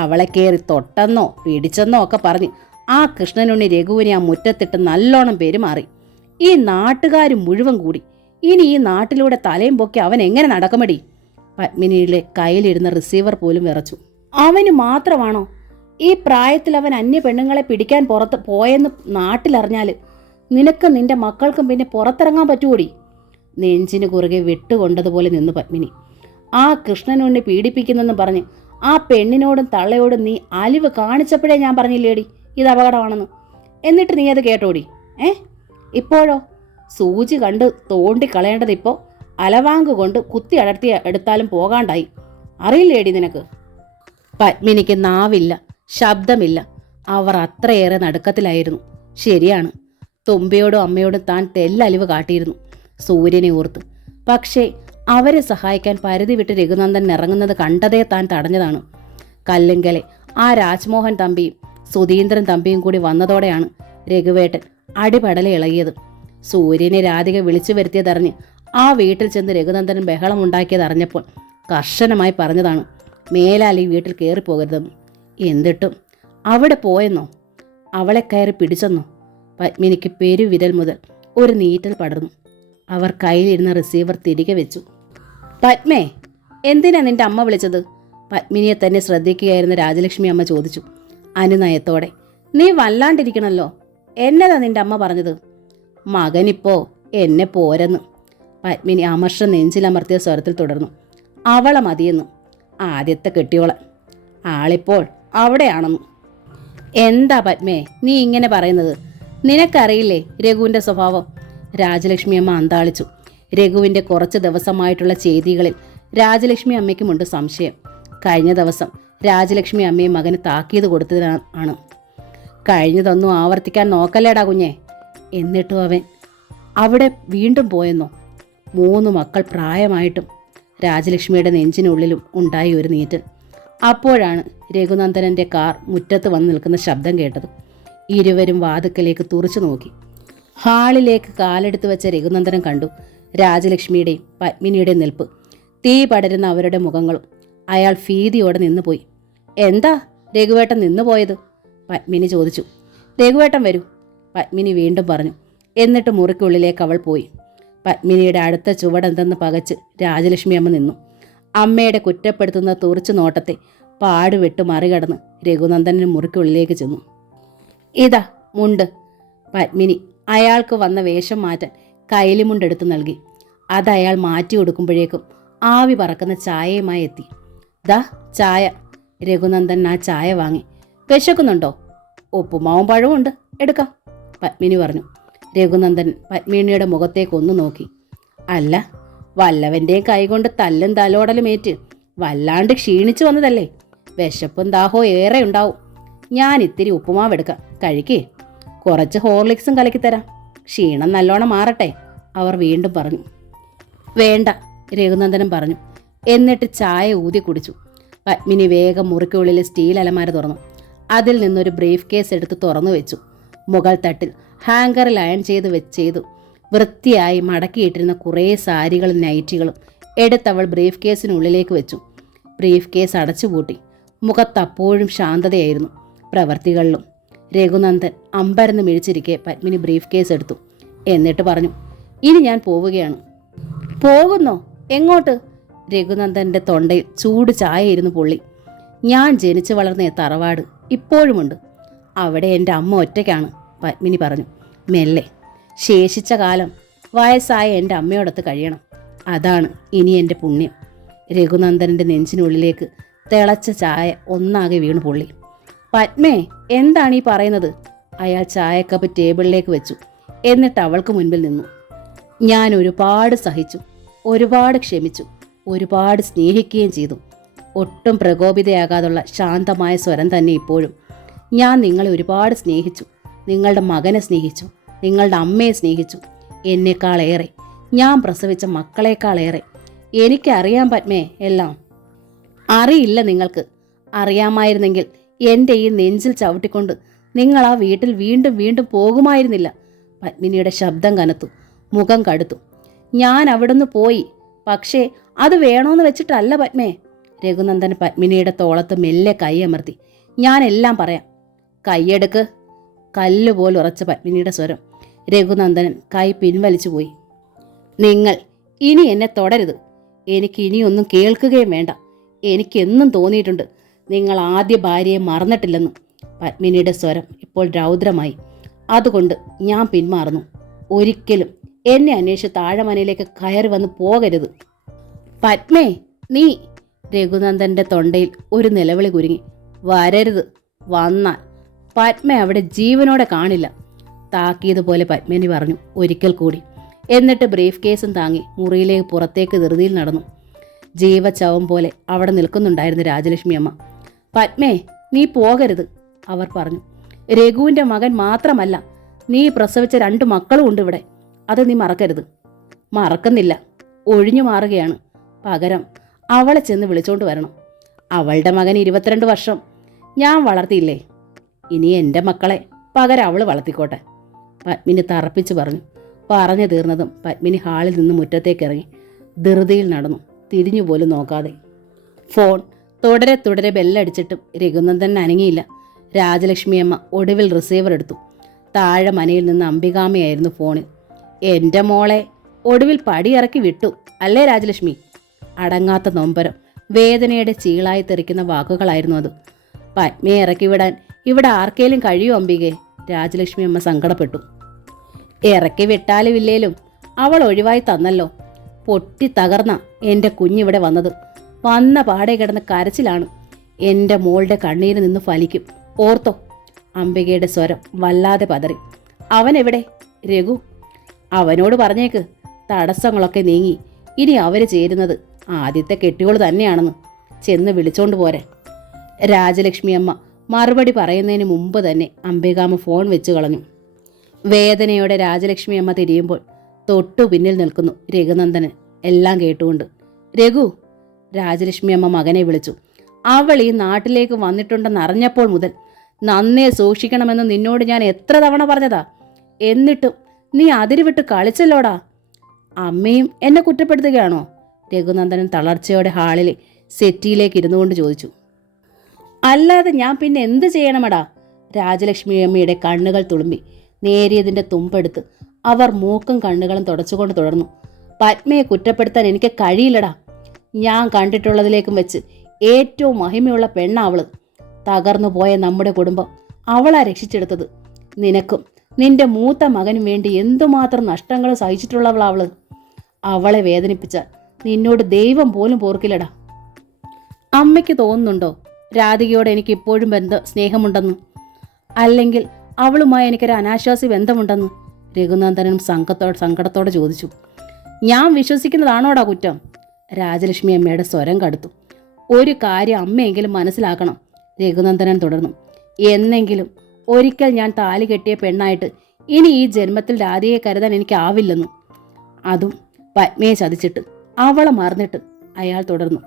അവളെ കയറി തൊട്ടെന്നോ പിടിച്ചെന്നോ ഒക്കെ പറഞ്ഞ് ആ കൃഷ്ണനുണ്ണി രഘുവിനെ ആ മുറ്റത്തിട്ട് നല്ലോണം പെരുമാറി. ഈ നാട്ടുകാർ മുഴുവൻ കൂടി. ഇനി ഈ നാട്ടിലൂടെ തലയും പൊക്കി അവൻ എങ്ങനെ നടക്കുമടി? പത്മിനിയുടെ കയ്യിലിരുന്ന റിസീവർ പോലും വിറച്ചു. അവന് മാത്രമാണോ ഈ പ്രായത്തിൽ അവൻ അന്യ പെണ്ണുങ്ങളെ പിടിക്കാൻ പുറത്ത് പോയെന്ന് നാട്ടിലറിഞ്ഞാൽ നിനക്ക് നിന്റെ മക്കൾക്കും പിന്നെ പുറത്തിറങ്ങാൻ പറ്റുകൂടി? നെഞ്ചിന് കുറുകെ വിട്ടുകൊണ്ടതുപോലെ നിന്ന് പത്മിനി. ആ കൃഷ്ണനുണ്ണി പീഡിപ്പിക്കുന്നെന്ന് പറഞ്ഞ് ആ പെണ്ണിനോടും തള്ളയോടും നീ അലിവ് കാണിച്ചപ്പോഴേ ഞാൻ പറഞ്ഞില്ലേടി ഇത് അപകടമാണെന്ന്. എന്നിട്ട് നീ അത് കേട്ടോടി? ഇപ്പോഴോ? സൂചി കണ്ട് തോണ്ടിക്കളയേണ്ടത് ഇപ്പോൾ അലവാങ്ക് കൊണ്ട് കുത്തി അടർത്തി എടുത്താലും പോകാണ്ടായി. അറിയില്ലേടി നിനക്ക്? പത്മിനിക്ക് നാവില്ല, ശബ്ദമില്ല. അവർ അത്രയേറെ നടുക്കത്തിലായിരുന്നു. ശരിയാണ്, തുമ്പയോടും അമ്മയോടും താൻ തെല്ലലിവ് കാട്ടിയിരുന്നു സൂര്യനെ ഓർത്ത്. പക്ഷേ അവരെ സഹായിക്കാൻ പരിധി വിട്ട് രഘുനന്ദൻ ഇറങ്ങുന്നത് കണ്ടതേ താൻ തടഞ്ഞതാണ്. കല്ലുങ്കലെ ആ രാജ്മോഹൻ തമ്പിയും സുധീന്ദ്രൻ തമ്പിയും കൂടി വന്നതോടെയാണ് രഘുവേട്ടൻ അടിപടലെ ഇളകിയത്. സൂര്യനെ രാധിക വിളിച്ചു വരുത്തിയതറിഞ്ഞ് ആ വീട്ടിൽ ചെന്ന് രഘുനന്ദൻ ബഹളമുണ്ടാക്കിയതറിഞ്ഞപ്പോൾ കർശനമായി പറഞ്ഞതാണ് മേലാൽ ഈ വീട്ടിൽ കയറിപ്പോകരുതെന്ന്. എന്നിട്ടും അവിടെ പോയെന്നോ? അവളെ കയറി പിടിച്ചെന്നോ? പത്മിനിക്ക് പെരുവിരൽ മുതൽ ഒരു നീറ്റൽ പടർന്നു. അവർ കയ്യിലിരുന്ന റിസീവർ തിരികെ വെച്ചു. പത്മേ, എന്തിനാ നിന്റെ അമ്മ വിളിച്ചത്? പത്മിനിയെ തന്നെ ശ്രദ്ധിക്കുകയായിരുന്ന രാജലക്ഷ്മി അമ്മ ചോദിച്ചു അനുനയത്തോടെ. നീ വല്ലാണ്ടിരിക്കണല്ലോ. എന്നതാ നിന്റെ അമ്മ പറഞ്ഞത്? മകനിപ്പോ എന്നെ പോരെന്ന്. പത്മിനി അമർഷം നെഞ്ചിലമർത്തിയ സ്വരത്തിൽ തുടർന്നു. അവളെ മതിയെന്ന്, ആദ്യത്തെ കെട്ടിയോളെ. ആളിപ്പോൾ അവിടെയാണെന്ന്. എന്താ പത്മേ നീ ഇങ്ങനെ പറയുന്നത്? നിനക്കറിയില്ലേ രഘുവിൻ്റെ സ്വഭാവം? രാജലക്ഷ്മി അമ്മ അന്താളിച്ചു. രഘുവിൻ്റെ കുറച്ച് ദിവസമായിട്ടുള്ള ചെയ്തികളിൽ രാജലക്ഷ്മി അമ്മയ്ക്കുമുണ്ട് സംശയം. കഴിഞ്ഞ ദിവസം രാജലക്ഷ്മി അമ്മയെ മകന് താക്കീത് കൊടുത്തതാണ്. കഴിഞ്ഞതൊന്നും ആവർത്തിക്കാൻ നോക്കല്ലേടാ കുഞ്ഞേ. എന്നിട്ടും അവൻ അവിടെ വീണ്ടും പോയെന്നോ? 3 മക്കൾ പ്രായമായിട്ടും. രാജലക്ഷ്മിയുടെ നെഞ്ചിനുള്ളിലും ഉണ്ടായി ഒരു നീറ്റ്. അപ്പോഴാണ് രഘുനന്ദനൻ്റെ കാർ മുറ്റത്ത് വന്ന് നിൽക്കുന്ന ശബ്ദം കേട്ടത്. ഇരുവരും വാതുക്കലേക്ക് തുറച്ചു നോക്കി. ഹാളിലേക്ക് കാലെടുത്ത് വെച്ച രഘുനന്ദനൻ കണ്ടു രാജലക്ഷ്മിയുടെയും പത്മിനിയുടെയും നിൽപ്പ്. തീ പടരുന്ന അവരുടെ മുഖങ്ങളും. അയാൾ ഭീതിയോടെ നിന്നുപോയി. എന്താ രഘുവേട്ടൻ നിന്നുപോയത്? പത്മിനി ചോദിച്ചു. രഘുവേട്ടൻ വരൂ, പത്മിനി വീണ്ടും പറഞ്ഞു. എന്നിട്ട് മുറിക്കുള്ളിലേക്ക് അവൾ പോയി. പത്മിനിയുടെ അടുത്ത ചുവടെന്തെന്ന് പകച്ച് രാജലക്ഷ്മി അമ്മ നിന്നു. അമ്മയുടെ കുറ്റപ്പെടുത്തുന്ന തുറച്ചു നോട്ടത്തെ പാടുവിട്ട് മറികടന്ന് രഘുനന്ദനന് മുറിക്കുള്ളിലേക്ക് ചെന്നു. ഇതാ മുണ്ട്. പത്മിനി അയാൾക്ക് വന്ന വേഷം മാറ്റാൻ കൈലിമുണ്ടെടുത്ത് നൽകി. അത് അയാൾ മാറ്റി കൊടുക്കുമ്പോഴേക്കും ആവി പറക്കുന്ന ചായയുമായി എത്തി. ദാ ചായ. രഘുനന്ദൻ ആ ചായ വാങ്ങി. വിശക്കുന്നുണ്ടോ? ഉപ്പുമാവും പഴവും ഉണ്ട്, എടുക്കാം, പത്മിനി പറഞ്ഞു. രഘുനന്ദൻ പത്മിനിയുടെ മുഖത്തേക്ക് ഒന്ന് നോക്കി. അല്ല, വല്ലവൻ്റെയും കൈകൊണ്ട് തല്ലും തലോടലുമേറ്റ് വല്ലാണ്ട് ക്ഷീണിച്ചു വന്നതല്ലേ? വിശപ്പും ദാഹവും ഏറെ ഉണ്ടാവും. ഞാൻ ഇത്തിരി ഉപ്പുമാവ് എടുക്കാം, കഴിക്കേ. കുറച്ച് ഹോർലിക്സും കലക്കിത്തരാം, ക്ഷീണം നല്ലോണം മാറട്ടെ, അവർ വീണ്ടും പറഞ്ഞു. വേണ്ട, രഘുനന്ദനൻ പറഞ്ഞു. എന്നിട്ട് ചായ ഊതി കുടിച്ചു. പത്മിനി വേഗം മുറിക്കുള്ളിലെ സ്റ്റീൽ അലമാര തുറന്നു. അതിൽ നിന്നൊരു ബ്രീഫ് കേസ് എടുത്ത് തുറന്നു വെച്ചു. മുകൾ തട്ടിൽ ഹാങ്കറിൽ അയൺ ചെയ്തു വൃത്തിയായി മടക്കിയിട്ടിരുന്ന കുറേ സാരികളും നൈറ്റികളും എടുത്തവൾ ബ്രീഫ് കേസിനുള്ളിലേക്ക് വെച്ചു. ബ്രീഫ് കേസ് അടച്ചുപൂട്ടി. മുഖത്തപ്പോഴും ശാന്തതയായിരുന്നു, പ്രവർത്തികളിലും. രഘുനന്ദൻ അമ്പരന്ന് മിഴിച്ചിരിക്കെ പത്മിനി ബ്രീഫ് കേസ് എടുത്തു. എന്നിട്ട് പറഞ്ഞു, ഇനി ഞാൻ പോവുകയാണ്. പോകുന്നോ? എങ്ങോട്ട്? രഘുനന്ദൻ്റെ തൊണ്ടയിൽ ചൂട് ചായ ഇരുന്ന് പൊള്ളി. ഞാൻ ജനിച്ചു വളർന്ന തറവാട് ഇപ്പോഴുമുണ്ട്. അവിടെ എൻ്റെ അമ്മ ഒറ്റയ്ക്കാണ്, പത്മിനി പറഞ്ഞു മെല്ലെ. ശേഷിച്ച കാലം വയസ്സായ എൻ്റെ അമ്മയോടൊത്ത് കഴിയണം. അതാണ് ഇനി എൻ്റെ പുണ്യം. രഘുനന്ദനൻ്റെ നെഞ്ചിനുള്ളിലേക്ക് തിളച്ച ചായ ഒന്നാകെ വീണു പൊള്ളി. പത്മേ, എന്താണ് ഈ പറയുന്നത്? അയാൾ ചായക്കപ്പ് ടേബിളിലേക്ക് വെച്ചു. എന്നിട്ട് അവൾക്ക് മുൻപിൽ നിന്നു. ഞാൻ ഒരുപാട് സഹിച്ചു, ഒരുപാട് ക്ഷമിച്ചു, ഒരുപാട് സ്നേഹിക്കുകയും ചെയ്തു. ഒട്ടും പ്രകോപിതയാകാതുള്ള ശാന്തമായ സ്വരം തന്നെ ഇപ്പോഴും. ഞാൻ നിങ്ങളെ ഒരുപാട് സ്നേഹിച്ചു. നിങ്ങളുടെ മകനെ സ്നേഹിച്ചു, നിങ്ങളുടെ അമ്മയെ സ്നേഹിച്ചു. എന്നെക്കാളേറെ, ഞാൻ പ്രസവിച്ച മക്കളെക്കാളേറെ. എനിക്കറിയാം പത്മേ എല്ലാം. അറിയില്ല നിങ്ങൾക്ക്. അറിയാമായിരുന്നെങ്കിൽ എൻ്റെ ഈ നെഞ്ചിൽ ചവിട്ടിക്കൊണ്ട് നിങ്ങൾ ആ വീട്ടിൽ വീണ്ടും വീണ്ടും പോകുമായിരുന്നില്ല. പത്മിനിയുടെ ശബ്ദം കനത്തു, മുഖം കടുത്തു. ഞാൻ അവിടുന്ന് പോയി, പക്ഷേ അത് വേണോന്ന് വെച്ചിട്ടല്ല പത്മേ. രഘുനന്ദൻ പത്മിനിയുടെ തോളത്ത് മെല്ലെ കൈയമർത്തി. ഞാനെല്ലാം പറയാം. കൈയെടുക്ക്. കല്ലുപോലെ ഉറച്ച പത്മിനിയുടെ സ്വരം. രഘുനന്ദനൻ കൈ പിൻവലിച്ചു പോയി. നിങ്ങൾ ഇനി എന്നെ തൊടരുത്. എനിക്ക് ഇനിയൊന്നും കേൾക്കുകയും വേണ്ട. എനിക്കെന്നും തോന്നിയിട്ടുണ്ട് നിങ്ങൾ ആദ്യ ഭാര്യയെ മറന്നിട്ടില്ലെന്ന്. പത്മിനിയുടെ സ്വരം ഇപ്പോൾ രൗദ്രമായി. അതുകൊണ്ട് ഞാൻ പിന്മാറുന്നു. ഒരിക്കലും എന്നെ അന്വേഷിച്ച് താഴമനയിലേക്ക് കയറി വന്ന് പോകരുത്. പത്മേ, നീ. രഘുനന്ദൻ്റെ തൊണ്ടയിൽ ഒരു നിലവിളി കുരുങ്ങി. വരരുത്. വന്നാൽ പത്മ അവിടെ ജീവനോടെ കാണില്ല, താക്കിയതുപോലെ പത്മിനി പറഞ്ഞു ഒരിക്കൽ കൂടി. എന്നിട്ട് ബ്രീഫ് കേസും താങ്ങി മുറിയിലേക്ക് പുറത്തേക്ക് ധൃതിയിൽ നടന്നു. ജീവച്ചവം പോലെ അവിടെ നിൽക്കുന്നുണ്ടായിരുന്നു രാജലക്ഷ്മി അമ്മ. പത്മേ, നീ പോകരുത്, അവർ പറഞ്ഞു. രഘുവിൻ്റെ മകൻ മാത്രമല്ല, നീ പ്രസവിച്ച 2 മക്കളും ഉണ്ട് ഇവിടെ. അത് നീ മറക്കരുത്. മറക്കുന്നില്ല, ഒഴിഞ്ഞു മാറുകയാണ്. പകരം അവളെ ചെന്ന് വിളിച്ചോണ്ട് വരണം. അവളുടെ മകൻ 22 വർഷം ഞാൻ വളർത്തിയില്ലേ? ഇനി എൻ്റെ മക്കളെ പകരം അവൾ വളർത്തിക്കോട്ടെ, പത്മിനി തറപ്പിച്ചു പറഞ്ഞു. പറഞ്ഞു തീർന്നതും പത്മിനി ഹാളിൽ നിന്ന് മുറ്റത്തേക്ക് ഇറങ്ങി ധൃതിയിൽ നടന്നു, തിരിഞ്ഞുപോലും നോക്കാതെ. ഫോൺ തുടരെ തുടരെ ബെല്ലടിച്ചിട്ടും രഘുനന്ദൻ അനങ്ങിയില്ല. രാജലക്ഷ്മിയമ്മ ഒടുവിൽ റിസീവർ എടുത്തു. താഴെ മനയിൽ നിന്ന് അംബികാമയായിരുന്നു ഫോണിൽ. എൻ്റെ മോളെ ഒടുവിൽ പടിയിറക്കി വിട്ടു അല്ലേ രാജലക്ഷ്മി? അടങ്ങാത്ത നൊമ്പരം, വേദനയുടെ ചീളായി തെറിക്കുന്ന വാക്കുകളായിരുന്നു അത്. പത്മയെ ഇറക്കി വിടാൻ ഇവിടെ ആർക്കേലും കഴിയൂ അംബികെ? രാജലക്ഷ്മി അമ്മ സങ്കടപ്പെട്ടു. ഇറക്കി വിട്ടാലും ഇല്ലേലും അവൾ ഒഴിവായി തന്നല്ലോ. പൊട്ടി തകർന്ന എൻ്റെ കുഞ്ഞിവിടെ വന്നത്. വന്ന പാടെ കിടന്ന് കരച്ചിലാണ്. എൻ്റെ മോളുടെ കണ്ണീര് നിന്ന് ഫലിക്കും, ഓർത്തോ. അംബികയുടെ സ്വരം വല്ലാതെ പതറി. അവനെവിടെ? രഘു? അവനോട് പറഞ്ഞേക്ക് തടസ്സങ്ങളൊക്കെ നീങ്ങി ഇനി അവർ ചേരുന്നത് ആദ്യത്തെ കെട്ടിയോൾ തന്നെയാണെന്ന് ചെന്ന് വിളിച്ചോണ്ട് പോരെ. രാജലക്ഷ്മി അമ്മ മറുപടി പറയുന്നതിന് മുമ്പ് തന്നെ അംബികാമ്മ ഫോൺ വെച്ച് കളഞ്ഞു. വേദനയോടെ രാജലക്ഷ്മി അമ്മ തിരിയുമ്പോൾ തൊട്ടു പിന്നിൽ നിൽക്കുന്നു രഘുനന്ദനൻ എല്ലാം കേട്ടുകൊണ്ട്. രഘു, രാജലക്ഷ്മി അമ്മ മകനെ വിളിച്ചു. അവൾ ഈ നാട്ടിലേക്ക് വന്നിട്ടുണ്ടെന്ന് അറിഞ്ഞപ്പോൾ മുതൽ നന്നേ സൂക്ഷിക്കണമെന്ന് നിന്നോട് ഞാൻ എത്ര തവണ പറഞ്ഞതാ. എന്നിട്ടും നീ അതിരുവിട്ട് കളിച്ചല്ലോടാ. അമ്മയും എന്നെ കുറ്റപ്പെടുത്തുകയാണോ? രഘുനന്ദനൻ തളർച്ചയോടെ ഹാളിലെ സെറ്റിയിലേക്ക് ഇരുന്നു കൊണ്ട് ചോദിച്ചു. അല്ലാതെ ഞാൻ പിന്നെ എന്ത് ചെയ്യണമടാ? രാജലക്ഷ്മി അമ്മയുടെ കണ്ണുകൾ തുളുമ്പി നേരിയതിൻ്റെ തുമ്പെടുത്ത് അവർ മൂക്കും കണ്ണുകളും തുടച്ചുകൊണ്ട് തുടർന്നു. പത്മയെ കുറ്റപ്പെടുത്താൻ എനിക്ക് കഴിയില്ലടാ. ഞാൻ കണ്ടിട്ടുള്ളതിലേക്കും വെച്ച് ഏറ്റവും മഹിമയുള്ള പെണ്ണാവള്. തകർന്നു പോയ നമ്മുടെ കുടുംബം അവളാ രക്ഷിച്ചെടുത്തത്. നിനക്കും നിന്റെ മൂത്ത മകനും വേണ്ടി എന്തുമാത്രം നഷ്ടങ്ങൾ സഹിച്ചിട്ടുള്ളവളാവള്. അവളെ വേദനിപ്പിച്ചാൽ നിന്നോട് ദൈവം പോലും പോർക്കില്ലടാ. അമ്മയ്ക്ക് തോന്നുന്നുണ്ടോ രാധികയോട് എനിക്ക് ഇപ്പോഴും സ്നേഹമുണ്ടെന്ന്? അല്ലെങ്കിൽ അവളുമായി എനിക്കൊരു അനാശ്വാസി ബന്ധമുണ്ടെന്ന്? രഘുനന്ദനും സങ്കടത്തോടെ ചോദിച്ചു. ഞാൻ വിശ്വസിക്കുന്നതാണോടാ കുറ്റം? രാജലക്ഷ്മി അമ്മയുടെ സ്വരം കടുത്തു. ഒരു കാര്യം അമ്മയെങ്കിലും മനസ്സിലാക്കണം, രഘുനന്ദനൻ തുടർന്നു. എന്നെങ്കിലും ഒരിക്കൽ ഞാൻ താലി കെട്ടിയ പെണ്ണായിട്ട് ഇനി ഈ ജന്മത്തിൽ രാധികയെ കരുതാൻ എനിക്കാവില്ലെന്നും, അതും പത്മയെ ചതിച്ചിട്ട് അവളെ മറന്നിട്ട്. അയാൾ തുടർന്നു.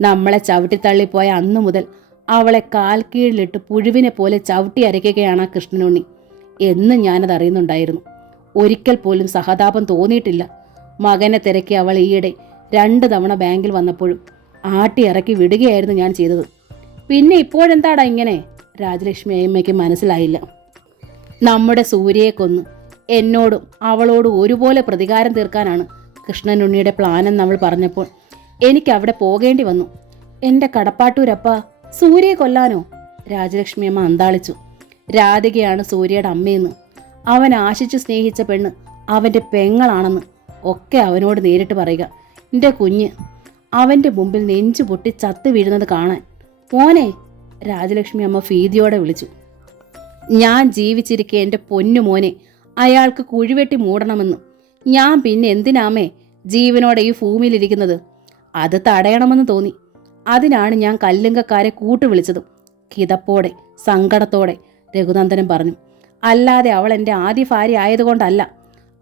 നമ്മളെ ചവിട്ടിത്തള്ളിപ്പോയ അന്നു മുതൽ അവളെ കാൽ കീഴിലിട്ട് പുഴുവിനെ പോലെ ചവിട്ടി അരയ്ക്കുകയാണ് ആ കൃഷ്ണനുണ്ണി. എന്നും ഞാനത് അറിയുന്നുണ്ടായിരുന്നു. ഒരിക്കൽ പോലും സഹതാപം തോന്നിയിട്ടില്ല. മകനെ തിരക്കി അവൾ ഈയിടെ 2 തവണ ബാങ്കിൽ വന്നപ്പോഴും ആട്ടി ഇറക്കി വിടുകയായിരുന്നു ഞാൻ ചെയ്തത്. പിന്നെ ഇപ്പോഴെന്താടാ ഇങ്ങനെ? രാജലക്ഷ്മി അമ്മയ്ക്ക് മനസ്സിലായില്ല. നമ്മുടെ സൂര്യയെ കൊന്ന് എന്നോടും അവളോടും ഒരുപോലെ പ്രതികാരം തീർക്കാനാണ് കൃഷ്ണനുണ്ണിയുടെ പ്ലാനെന്ന് അവൾ പറഞ്ഞപ്പോൾ എനിക്ക് അവിടെ പോകേണ്ടി വന്നു. എൻ്റെ കടപ്പാട്ടൂരപ്പ, സൂര്യയെ കൊല്ലാനോ? രാജലക്ഷ്മി അമ്മ അന്താളിച്ചു. രാധികയാണ് സൂര്യയുടെ അമ്മയെന്ന്, അവൻ ആശിച്ച് സ്നേഹിച്ച പെണ്ണ് അവൻ്റെ പെങ്ങളാണെന്ന് ഒക്കെ അവനോട് നേരിട്ട് പറയുക. എൻ്റെ കുഞ്ഞ് അവൻ്റെ മുമ്പിൽ നെഞ്ചു പൊട്ടി ചത്തു വീഴുന്നത് കാണാൻ. മോനെ, രാജലക്ഷ്മി അമ്മ ഭീതിയോടെ വിളിച്ചു. ഞാൻ ജീവിച്ചിരിക്കെ എൻ്റെ പൊന്നു മോനെ അയാൾക്ക് കുഴിവെട്ടി മൂടണമെന്ന്. ഞാൻ പിന്നെ എന്തിനാമേ ജീവനോടെ ഈ ഭൂമിയിലിരിക്കുന്നത്? അത് തടയണമെന്ന് തോന്നി. അതിനാണ് ഞാൻ കല്ലുങ്കക്കാരെ കൂട്ടുവിളിച്ചതും. കിതപ്പോടെ സങ്കടത്തോടെ രഘുനന്ദനൻ പറഞ്ഞു. അല്ലാതെ അവൾ എൻ്റെ ആദ്യ ഭാര്യ ആയതുകൊണ്ടല്ല.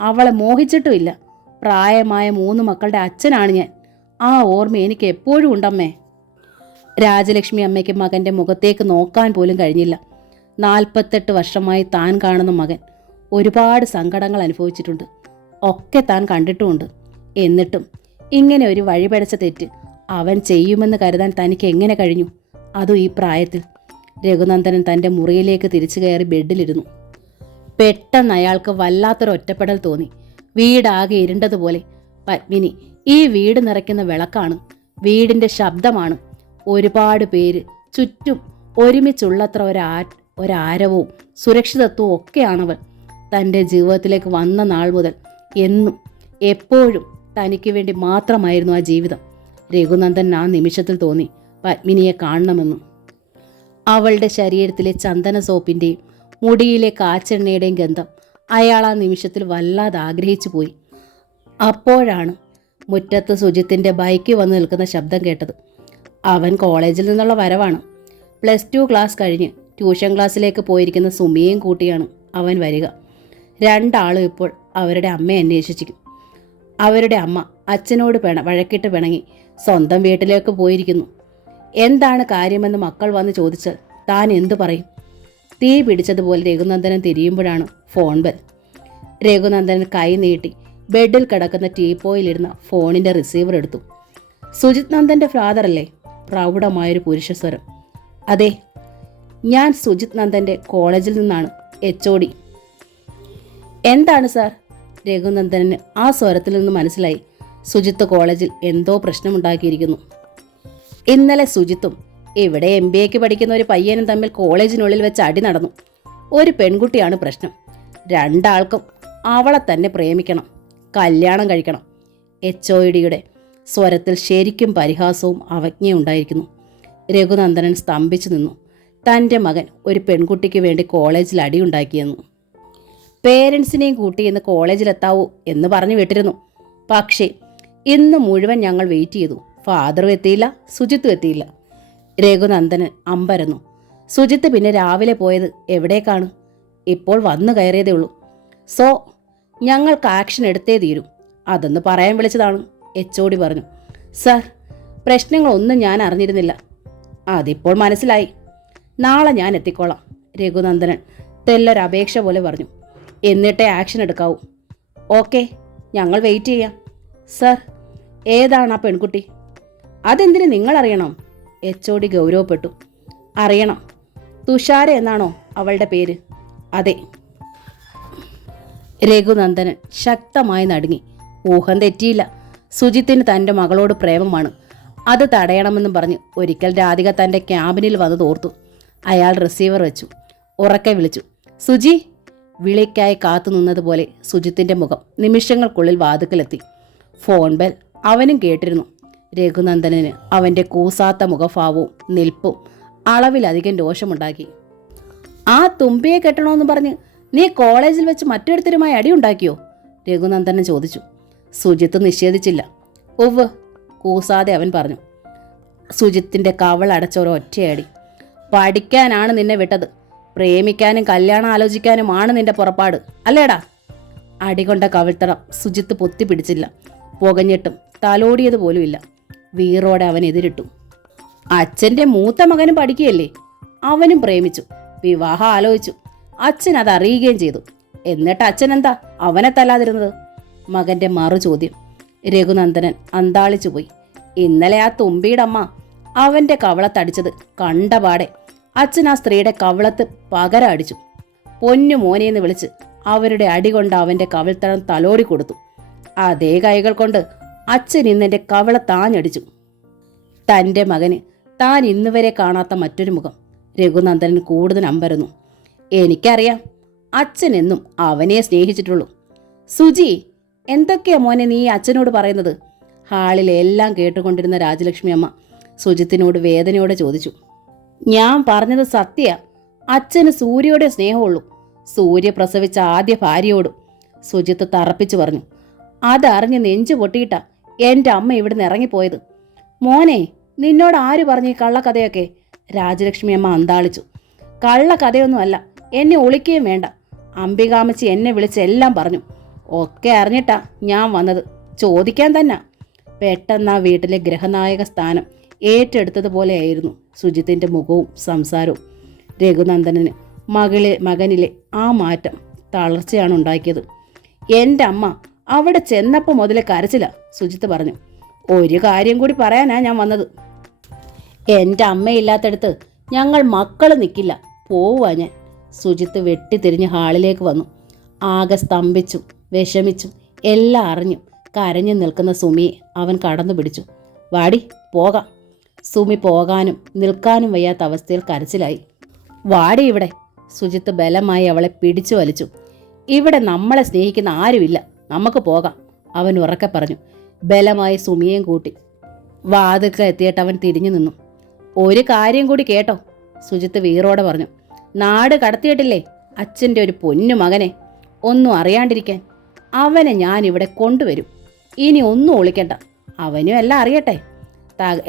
അവളെ മോഹിച്ചിട്ടുമില്ല. പ്രായമായ 3 മക്കളുടെ അച്ഛനാണ് ഞാൻ. ആ ഓർമ്മ എനിക്ക് എപ്പോഴും ഉണ്ടമ്മേ. രാജലക്ഷ്മി അമ്മയ്ക്ക് മകൻ്റെ മുഖത്തേക്ക് നോക്കാൻ പോലും കഴിഞ്ഞില്ല. 48 വർഷമായി താൻ കാണുന്ന മകൻ ഒരുപാട് സങ്കടങ്ങൾ അനുഭവിച്ചിട്ടുണ്ട്. ഒക്കെ താൻ കണ്ടിട്ടുമുണ്ട്. എന്നിട്ടും ഇങ്ങനെ ഒരു വഴിപഴച്ച തെറ്റ് അവൻ ചെയ്യുമെന്ന് കരുതാൻ തനിക്ക് എങ്ങനെ കഴിഞ്ഞു? അതും ഈ പ്രായത്തിൽ. രഘുനന്ദനൻ തൻ്റെ മുറിയിലേക്ക് തിരിച്ചു കയറി ബെഡിലിരുന്നു. പെട്ടെന്ന് അയാൾക്ക് വല്ലാത്തൊരു ഒറ്റപ്പെടൽ തോന്നി. വീടാകെ ഇരുണ്ടതുപോലെ. പത്മിനി ഈ വീട് നിറയ്ക്കുന്ന വിളക്കാണ്. വീടിൻ്റെ ശബ്ദമാണ്. ഒരുപാട് പേര് ചുറ്റും ഒരുമിച്ചുള്ളത്ര ഒരാരവവും സുരക്ഷിതത്വവും ഒക്കെയാണവൾ. തൻ്റെ ജീവിതത്തിലേക്ക് വന്ന നാൾ മുതൽ എന്നും എപ്പോഴും തനിക്ക് വേണ്ടി മാത്രമായിരുന്നു ആ ജീവിതം. രഘുനന്ദൻ ആ നിമിഷത്തിൽ തോന്നി പത്മിനിയെ കാണണമെന്നും. അവളുടെ ശരീരത്തിലെ ചന്ദന സോപ്പിൻ്റെയും മുടിയിലെ കാച്ചെണ്ണയുടെയും ഗന്ധം അയാൾ ആ നിമിഷത്തിൽ വല്ലാതെ ആഗ്രഹിച്ചു പോയി. അപ്പോഴാണ് മുറ്റത്ത് സുജിത്തിൻ്റെ ബൈക്ക് വന്ന് നിൽക്കുന്ന ശബ്ദം കേട്ടത്. അവൻ കോളേജിൽ നിന്നുള്ള വരവാണ്. +2 ക്ലാസ് കഴിഞ്ഞ് ട്യൂഷൻ ക്ലാസ്സിലേക്ക് പോയിരിക്കുന്ന സുമിയെയും കൂട്ടിയാണ് അവൻ വരിക. 2 ആളും ഇപ്പോൾ അവരുടെ അമ്മയെ അന്വേഷിച്ചിരിക്കും. അവരുടെ അമ്മ അച്ഛനോട് വഴക്കിട്ട് പിണങ്ങി സ്വന്തം വീട്ടിലേക്ക് പോയിരിക്കുന്നു. എന്താണ് കാര്യമെന്ന് മക്കൾ വന്ന് ചോദിച്ചാൽ താൻ എന്തു പറയും? തീ പിടിച്ചതുപോലെ രഘുനന്ദനൻ തിരിയുമ്പോഴാണ് ഫോൺ ബെൽ. രഘുനന്ദനൻ കൈ നീട്ടി ബെഡിൽ കിടക്കുന്ന ടീപ്പോയിലിരുന്ന ഫോണിൻ്റെ റിസീവർ എടുത്തു. സുജിത് നന്ദൻ്റെ ഫാദറല്ലേ? പ്രൗഢമായൊരു പുരുഷസ്വരം. അതെ, ഞാൻ സുജിത് നന്ദൻ്റെ കോളേജിൽ നിന്നാണ്, HOD. എന്താണ് സാർ? രഘുനന്ദനന് ആ സ്വരത്തിൽ നിന്ന് മനസ്സിലായി സുജിത്ത് കോളേജിൽ എന്തോ പ്രശ്നമുണ്ടാക്കിയിരിക്കുന്നു. ഇന്നലെ സുജിത്തും ഇവിടെ MBAക്ക് പഠിക്കുന്ന ഒരു പയ്യനും തമ്മിൽ കോളേജിനുള്ളിൽ വെച്ച് അടി നടന്നു. ഒരു പെൺകുട്ടിയാണ് പ്രശ്നം. 2 ആൾക്കും അവളെ തന്നെ പ്രേമിക്കണം, കല്യാണം കഴിക്കണം. HODയുടെ സ്വരത്തിൽ ശരിക്കും പരിഹാസവും അവജ്ഞയും ഉണ്ടായിരിക്കുന്നു. രഘുനന്ദനൻ സ്തംഭിച്ചു നിന്നു. തൻ്റെ മകൻ ഒരു പെൺകുട്ടിക്ക് വേണ്ടി കോളേജിൽ അടിയുണ്ടാക്കിയെന്നു. പേരൻസിനെയും കൂട്ടി ഇന്ന് കോളേജിലെത്താവൂ എന്ന് പറഞ്ഞു വിട്ടിരുന്നു. പക്ഷേ ഇന്ന് മുഴുവൻ ഞങ്ങൾ വെയിറ്റ് ചെയ്തു. ഫാദറും എത്തിയില്ല, സുജിത്തും എത്തിയില്ല. രഘുനന്ദനൻ അമ്പരന്നു. സുജിത്ത് പിന്നെ രാവിലെ പോയത് എവിടേക്കാണ്? ഇപ്പോൾ വന്നു കയറിയതേ ഉള്ളൂ. സോ ഞങ്ങൾക്ക് ആക്ഷൻ എടുത്തേ തീരും. അതൊന്ന് പറയാൻ വിളിച്ചതാണ്, HOD പറഞ്ഞു. സർ, പ്രശ്നങ്ങളൊന്നും ഞാൻ അറിഞ്ഞിരുന്നില്ല. അതിപ്പോൾ മനസ്സിലായി. നാളെ ഞാൻ എത്തിക്കോളാം, രഘുനന്ദനൻ തെല്ലൊരപേക്ഷ പോലെ പറഞ്ഞു. എന്നിട്ടേ ആക്ഷൻ എടുക്കാവൂ. ഓക്കെ, ഞങ്ങൾ വെയിറ്റ് ചെയ്യാം. സർ, ഏതാണ് ആ പെൺകുട്ടി? അതെന്തിന് നിങ്ങളറിയണം? HOD ഗൗരവപ്പെട്ടു. അറിയണം. തുഷാര എന്നാണോ അവളുടെ പേര്? അതെ. രഘുനന്ദനൻ ശക്തമായി നടുങ്ങി. ഊഹം തെറ്റിയില്ല. സുജിത്തിന് തൻ്റെ മകളോട് പ്രേമമാണ്. അത് തടയണമെന്നും പറഞ്ഞ് ഒരിക്കൽ രാധിക തൻ്റെ ക്യാബിനിൽ വന്ന് തോർത്തു. അയാൾ റിസീവർ വെച്ചു. ഉറക്കെ വിളിച്ചു, സുജി. വിളിക്കായി കാത്തു നിന്നതുപോലെ സുജിത്തിൻ്റെ മുഖം നിമിഷങ്ങൾക്കുള്ളിൽ വാതുക്കലെത്തി. ഫോൺ ബെൽ അവനും കേട്ടിരുന്നു. രഘുനന്ദനന് അവൻ്റെ കൂസാത്ത മുഖഭാവവും നിൽപ്പും അളവിലധികം രോഷമുണ്ടാക്കി. ആ തുമ്പിയെ കെട്ടണമെന്ന് പറഞ്ഞ് നീ കോളേജിൽ വെച്ച് മറ്റൊരുത്തരുമായി അടിയുണ്ടാക്കിയോ? രഘുനന്ദനൻ ചോദിച്ചു. സുജിത്ത് നിഷേധിച്ചില്ല. ഉവ്വ്, കൂസാതെ അവൻ പറഞ്ഞു. സുജിത്തിൻ്റെ കവളടച്ച ഒരൊറ്റയടി. പഠിക്കാനാണ് നിന്നെ വിട്ടത്, പ്രേമിക്കാനും കല്യാണം ആലോചിക്കാനുമാണ് നിന്റെ പുറപ്പാട്, അല്ലേടാ? അടികൊണ്ട കവിൾത്തടം സുജിത്ത് പൊത്തിപ്പിടിച്ചില്ല. പുകഞ്ഞിട്ടും തലോടിയതുപോലുമില്ല. വീറോടെ അവൻ എതിരിട്ടു. അച്ഛൻ്റെ മൂത്ത മകനും പഠിക്കുകയല്ലേ? അവനും പ്രേമിച്ചു, വിവാഹം ആലോചിച്ചു. അച്ഛൻ അത് അറിയുകയും ചെയ്തു. എന്നിട്ട് അച്ഛൻ എന്താ അവനെ തല്ലാതിരുന്നത്? മകന്റെ മറു ചോദ്യം. രഘുനന്ദനൻ അന്താളിച്ചു പോയി. ഇന്നലെ ആ തുമ്പിയുടെ അമ്മ അവന്റെ കവളത്തടിച്ചത് കണ്ടപാടെ അച്ഛൻ ആ സ്ത്രീയുടെ കവളത്ത് പകരം അടിച്ചു. പൊന്നു മോനെന്ന് വിളിച്ച് അവരുടെ അടി കൊണ്ട് അവന്റെ കവിൾത്തടം തലോടി കൊടുത്തു. അതേ കൈകൾ കൊണ്ട് അച്ഛൻ ഇന്നെന്റെ കവള താഞ്ഞടിച്ചു. തൻ്റെ മകന് താൻ ഇന്നുവരെ കാണാത്ത മറ്റൊരു മുഖം രഘുനന്ദനൻ കൂടുതൽ അമ്പരന്നു. എനിക്കറിയാം, അച്ഛൻ എന്നും അവനെ സ്നേഹിച്ചിട്ടുള്ളൂ. സുജി, എന്തൊക്കെയാ മോനെ നീ അച്ഛനോട് പറയുന്നത്? ഹാളിലെ എല്ലാം കേട്ടുകൊണ്ടിരുന്ന രാജലക്ഷ്മി അമ്മ സുജിത്തിനോട് വേദനയോടെ ചോദിച്ചു. ഞാൻ പറഞ്ഞത് സത്യ. അച്ഛന് സൂര്യയുടെ സ്നേഹമുള്ളൂ, സൂര്യ പ്രസവിച്ച ആദ്യ ഭാര്യയോടും, സുജിത്ത് തറപ്പിച്ചു പറഞ്ഞു. അതറിഞ്ഞ് നെഞ്ചു പൊട്ടിയിട്ടാ എൻ്റെ അമ്മ ഇവിടുന്ന് ഇറങ്ങിപ്പോയത്. മോനെ, നിന്നോട് ആര് പറഞ്ഞു ഈ കള്ളക്കഥയൊക്കെ? രാജലക്ഷ്മി അമ്മ അന്താളിച്ചു. കള്ളക്കഥയൊന്നുമല്ല, എന്നെ ഒളിക്കുകയും വേണ്ട. അംബികാമച്ചി എന്നെ വിളിച്ച് എല്ലാം പറഞ്ഞു. ഒക്കെ അറിഞ്ഞിട്ടാ ഞാൻ വന്നത്, ചോദിക്കാൻ തന്നെ. പെട്ടെന്ന് ആ വീട്ടിലെ ഗ്രഹനായക സ്ഥാനം ഏറ്റെടുത്തതുപോലെയായിരുന്നു സുജിത്തിൻ്റെ മുഖവും സംസാരവും. രഘുനന്ദനന് മകനിലെ ആ മാറ്റം തളർച്ചയാണ് ഉണ്ടാക്കിയത്. എൻ്റെ അമ്മ അവിടെ ചെന്നപ്പോൾ മുതലേ കരച്ചില്ല, സുജിത്ത് പറഞ്ഞു. ഒരു കാര്യം കൂടി പറയാനാ ഞാൻ വന്നത്. എൻ്റെ അമ്മയില്ലാത്തടുത്ത് ഞങ്ങൾ മക്കൾ നിൽക്കില്ല, പോവുക ഞാൻ. സുജിത്ത് വെട്ടിത്തിരിഞ്ഞ് ഹാളിലേക്ക് വന്നു. ആകെ സ്തംഭിച്ചും വിഷമിച്ചും എല്ലാം അറിഞ്ഞും കരഞ്ഞു നിൽക്കുന്ന സുമിയെ അവൻ കടന്നു പിടിച്ചു. വാടി, പോകാം. സുമി പോകാനും നിൽക്കാനും വയ്യാത്ത അവസ്ഥയിൽ കരച്ചിലായി. വാടി ഇവിടെ. സുജിത്ത് ബലമായി അവളെ പിടിച്ചു വലിച്ചു. ഇവിടെ നമ്മളെ സ്നേഹിക്കുന്ന ആരുമില്ല, നമുക്ക് പോകാം, അവൻ ഉറക്കെ പറഞ്ഞു. ബലമായി സുമിയേയും കൂട്ടി വാതിൽക്കൽ എത്തിയിട്ട് അവൻ തിരിഞ്ഞു നിന്നു. ഒരു കാര്യം കൂടി കേട്ടോ, സുജിത്ത് വീറോടെ പറഞ്ഞു. നാട് കടത്തിയിട്ടില്ലേ അച്ഛൻ്റെ ഒരു പൊന്നു മകനെ, ഒന്നും അറിയാണ്ടിരിക്കാൻ. അവനെ ഞാൻ ഇവിടെ കൊണ്ടുവരും. ഇനി ഒന്നും ഒളിക്കണ്ട, അവനും എല്ലാം അറിയട്ടെ.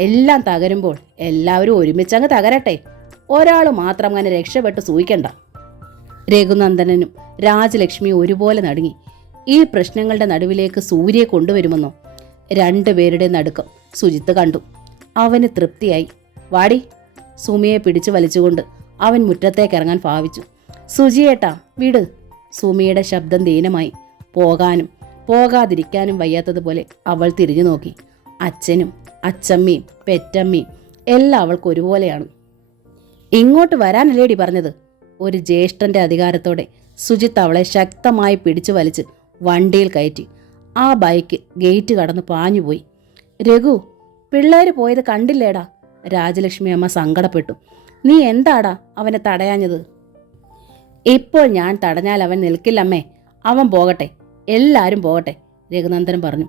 എല്ലാം തകരുമ്പോൾ എല്ലാവരും ഒരുമിച്ചങ്ങ് തകരട്ടെ. ഒരാൾ മാത്രം അങ്ങനെ രക്ഷപ്പെട്ട് സൂഹിക്കണ്ട. രഘുനന്ദനനും രാജലക്ഷ്മിയും ഒരുപോലെ നടുങ്ങി. ഈ പ്രശ്നങ്ങളുടെ നടുവിലേക്ക് സൂര്യയെ കൊണ്ടുവരുമെന്നോ? രണ്ടുപേരുടെ നടുക്കം സുജിത്ത് കണ്ടു. അവന് തൃപ്തിയായി. വാടി. സുമിയെ പിടിച്ചു വലിച്ചുകൊണ്ട് അവൻ മുറ്റത്തേക്ക് ഇറങ്ങാൻ ഭാവിച്ചു. സുജിയേട്ടാ, വിട്. സുമിയുടെ ശബ്ദം ദീനമായി. പോകാനും പോകാതിരിക്കാനും വയ്യാത്തതുപോലെ അവൾ തിരിഞ്ഞു നോക്കി. അച്ഛനും അച്ചമ്മയും പെറ്റമ്മയും എല്ലാം അവൾക്ക് ഒരുപോലെയാണ്. ഇങ്ങോട്ട് വരാനല്ലേടി പറഞ്ഞത്? ഒരു ജ്യേഷ്ഠന്റെ അധികാരത്തോടെ സുജിത്ത് അവളെ ശക്തമായി പിടിച്ചു വലിച്ച് വണ്ടിയിൽ കയറ്റി. ആ ബൈക്ക് ഗേറ്റ് കടന്ന് പാഞ്ഞുപോയി. രഘു, പിള്ളേര് പോയത് കണ്ടില്ലേടാ? രാജലക്ഷ്മി അമ്മ സങ്കടപ്പെട്ടു. നീ എന്താടാ അവനെ തടയാഞ്ഞത്? ഇപ്പോൾ ഞാൻ തടഞ്ഞാൽ അവൻ നിൽക്കില്ലമ്മേ. അവൻ പോകട്ടെ, എല്ലാവരും പോകട്ടെ, രഘുനന്ദൻ പറഞ്ഞു.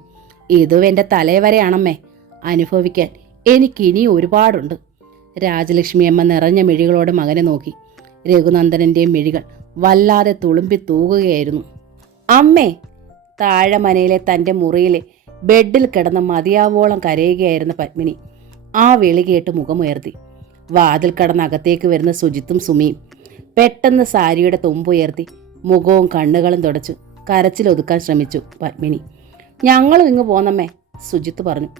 ഇതും എൻ്റെ തലവരെയാണമ്മേ. അനുഭവിക്കാൻ എനിക്കിനിയും ഒരുപാടുണ്ട്. രാജലക്ഷ്മി അമ്മ നിറഞ്ഞ മിഴികളോടെ മകനെ നോക്കി. രഘുനന്ദനൻ്റെയും മിഴികൾ വല്ലാതെ തുളുമ്പി തൂകുകയായിരുന്നു. അമ്മേ! താഴെ മനയിലെ തൻ്റെ മുറിയിലെ ബെഡിൽ കിടന്ന് മതിയാവോളം കരയുകയായിരുന്ന പത്മിനി ആ വിളി കേട്ട് മുഖമുയർത്തി. വാതിൽ കടന്ന് അകത്തേക്ക് വരുന്ന സുജിത്തും സുമിയും പെട്ടെന്ന് സാരിയുടെ തുമ്പുയർത്തി മുഖവും കണ്ണുകളും തുടച്ചു കരച്ചിലൊതുക്കാൻ ശ്രമിച്ചു പത്മിനി. ഞങ്ങളും ഇങ്ങ് പോന്നമ്മേ, സുജിത്ത് പറഞ്ഞു.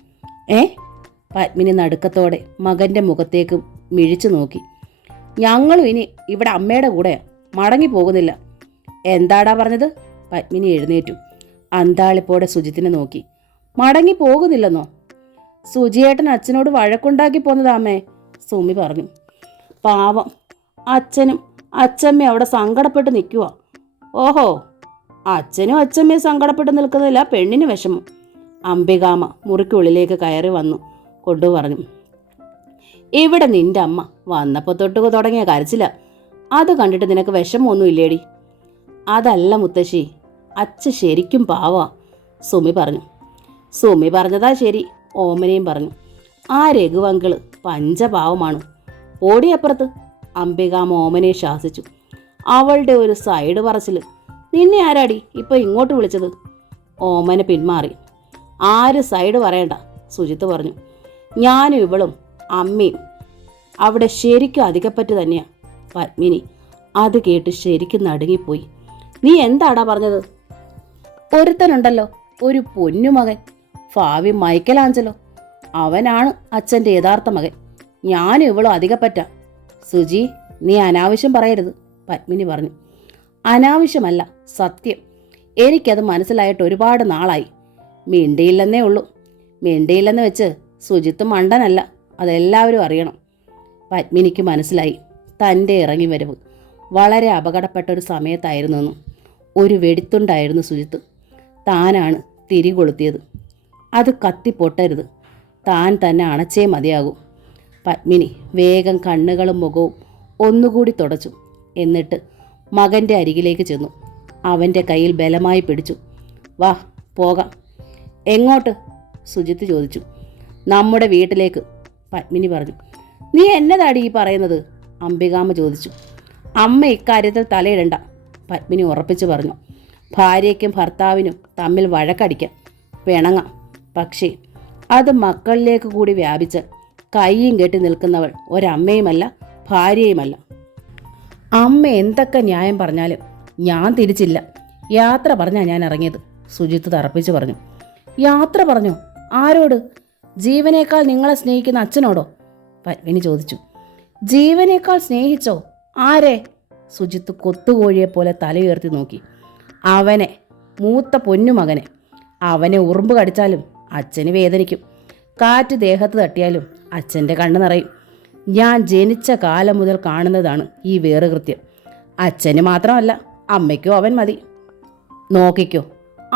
പത്മിനി നടുക്കത്തോടെ മകൻ്റെ മുഖത്തേക്ക് മിഴിച്ചു നോക്കി. ഞങ്ങളും ഇനി ഇവിടെ അമ്മയുടെ കൂടെയാ, മടങ്ങി പോകുന്നില്ല. എന്താടാ പറഞ്ഞത്? പത്മിനി എഴുന്നേറ്റു. അന്താളിപ്പോടെ സുജിത്തിനെ നോക്കി. മടങ്ങി പോകുന്നില്ലെന്നോ? സുജിയേട്ടൻ അച്ഛനോട് വഴക്കുണ്ടാക്കി പോന്നതാമ്മേ, സുമി പറഞ്ഞു. പാവം, അച്ഛനും അച്ഛമ്മയും അവിടെ സങ്കടപ്പെട്ട് നിൽക്കുക. ഓഹോ, അച്ഛനും അച്ഛമ്മയും സങ്കടപ്പെട്ട് നിൽക്കുന്നില്ല, പെണ്ണിന് വിഷമം. അംബികാമ മുറിക്കുള്ളിലേക്ക് കയറി വന്നു കൊണ്ടു പറഞ്ഞു. ഇവിടെ നിന്റെ അമ്മ വന്നപ്പോൾ തൊട്ട് തുടങ്ങിയ കരച്ചില്ല. അത് കണ്ടിട്ട് നിനക്ക് വിഷമമൊന്നും ഇല്ലേടി? അതല്ല മുത്തശ്ശി, അച്ഛൻ ശരിക്കും പാവാ, സുമി പറഞ്ഞു. സുമി പറഞ്ഞതാ ശരി, ഓമനയും പറഞ്ഞു. ആ രഘുവങ്കിള് പഞ്ചപാവമാണ്. ഓടിയപ്പുറത്ത്, അംബികാമ ഓമനയെ ശാസിച്ചു. അവളുടെ ഒരു സൈഡ് പറച്ചിൽ. നിന്നെ ആരാടി ഇപ്പം ഇങ്ങോട്ട് വിളിച്ചത്? ഓമന പിന്മാറി. ആര് സൈഡ് പറയണ്ട, സുജിത്ത് പറഞ്ഞു. ഞാനും ഇവളും അമ്മയും അവിടെ ശരിക്കും അധികപ്പറ്റ് തന്നെയാ. പത്മിനി അത് കേട്ട് ശരിക്കും നടുങ്ങിപ്പോയി. നീ എന്താടാ പറഞ്ഞത്? ഒരുത്തനുണ്ടല്ലോ, ഒരു പൊന്നുമകൻ, ഭാവി മൈക്കലാഞ്ചലോ. അവനാണ് അച്ഛൻ്റെ യഥാർത്ഥ മകൻ. ഞാനും ഇവളും അധികപ്പറ്റ. സുജി, നീ അനാവശ്യം പറയരുത്, പത്മിനി പറഞ്ഞു. അനാവശ്യമല്ല, സത്യം. എനിക്കത് മനസ്സിലായിട്ട് ഒരുപാട് നാളായി. മിണ്ടിയില്ലെന്നേ ഉള്ളൂ. മിണ്ടിയില്ലെന്ന് വെച്ച് സുജിത്ത് മണ്ടനല്ല, അതെല്ലാവരും അറിയണം. പത്മിനിക്ക് മനസ്സിലായി തൻ്റെ ഇറങ്ങി വരവ് വളരെ അപകടപ്പെട്ട ഒരു സമയത്തായിരുന്നെന്നും. ഒരു വെടിത്തുണ്ടായിരുന്നു സുജിത്ത്. താനാണ് തിരികൊളുത്തിയത്. അത് കത്തിപ്പൊട്ടരുത്, താൻ തന്നെ അണച്ചേ മതിയാകൂ. പത്മിനി വേഗം കണ്ണുകളും മുഖവും ഒന്നുകൂടി തുടച്ചു. എന്നിട്ട് മകൻ്റെ അരികിലേക്ക് ചെന്നു. അവൻ്റെ കയ്യിൽ ബലമായി പിടിച്ചു. വാ പോകാം. എങ്ങോട്ട്? സുജിത്ത് ചോദിച്ചു. നമ്മുടെ വീട്ടിലേക്ക്, പത്മിനി പറഞ്ഞു. നീ എന്നതാടി ഈ പറയുന്നത്? അംബികാമ്മ ചോദിച്ചു. അമ്മ ഇക്കാര്യത്തിൽ തലയിടണ്ട, പത്മിനി ഉറപ്പിച്ചു പറഞ്ഞു. ഭാര്യയ്ക്കും ഭർത്താവിനും തമ്മിൽ വഴക്കടിക്കാം, പിണങ്ങാം. പക്ഷേ അത് മക്കളിലേക്ക് കൂടി വ്യാപിച്ച് കയ്യും കെട്ടി നിൽക്കുന്നവൾ ഒരമ്മയുമല്ല, ഭാര്യയുമല്ല. അമ്മ എന്തൊക്കെ ന്യായം പറഞ്ഞാലും ഞാൻ തിരിച്ചില്ല. യാത്ര പറഞ്ഞാൽ ഞാൻ ഇറങ്ങിയത്, സുജിത്ത് തറപ്പിച്ചു പറഞ്ഞു. യാത്ര പറഞ്ഞോ? ആരോട്? ജീവനേക്കാൾ നിങ്ങളെ സ്നേഹിക്കുന്ന അച്ഛനോടോ? പത്മിനി ചോദിച്ചു. ജീവനേക്കാൾ സ്നേഹിച്ചോ? ആരെ? സുജിത്ത് കൊത്തുകോഴിയെപ്പോലെ തലയുയർത്തി നോക്കി. അവനെ, മൂത്ത പൊന്നുമകനെ. അവനെ ഉറുമ്പ് കടിച്ചാലും അച്ഛന് വേദനിക്കും. കാറ്റ് ദേഹത്ത് തട്ടിയാലും അച്ഛൻ്റെ കണ്ണ് നിറയും. ഞാൻ ജനിച്ച കാലം മുതൽ കാണുന്നതാണ് ഈ വേറുകൃത്യം. അച്ഛന് മാത്രമല്ല, അമ്മയ്ക്കോ അവൻ മതി. നോക്കിക്കോ,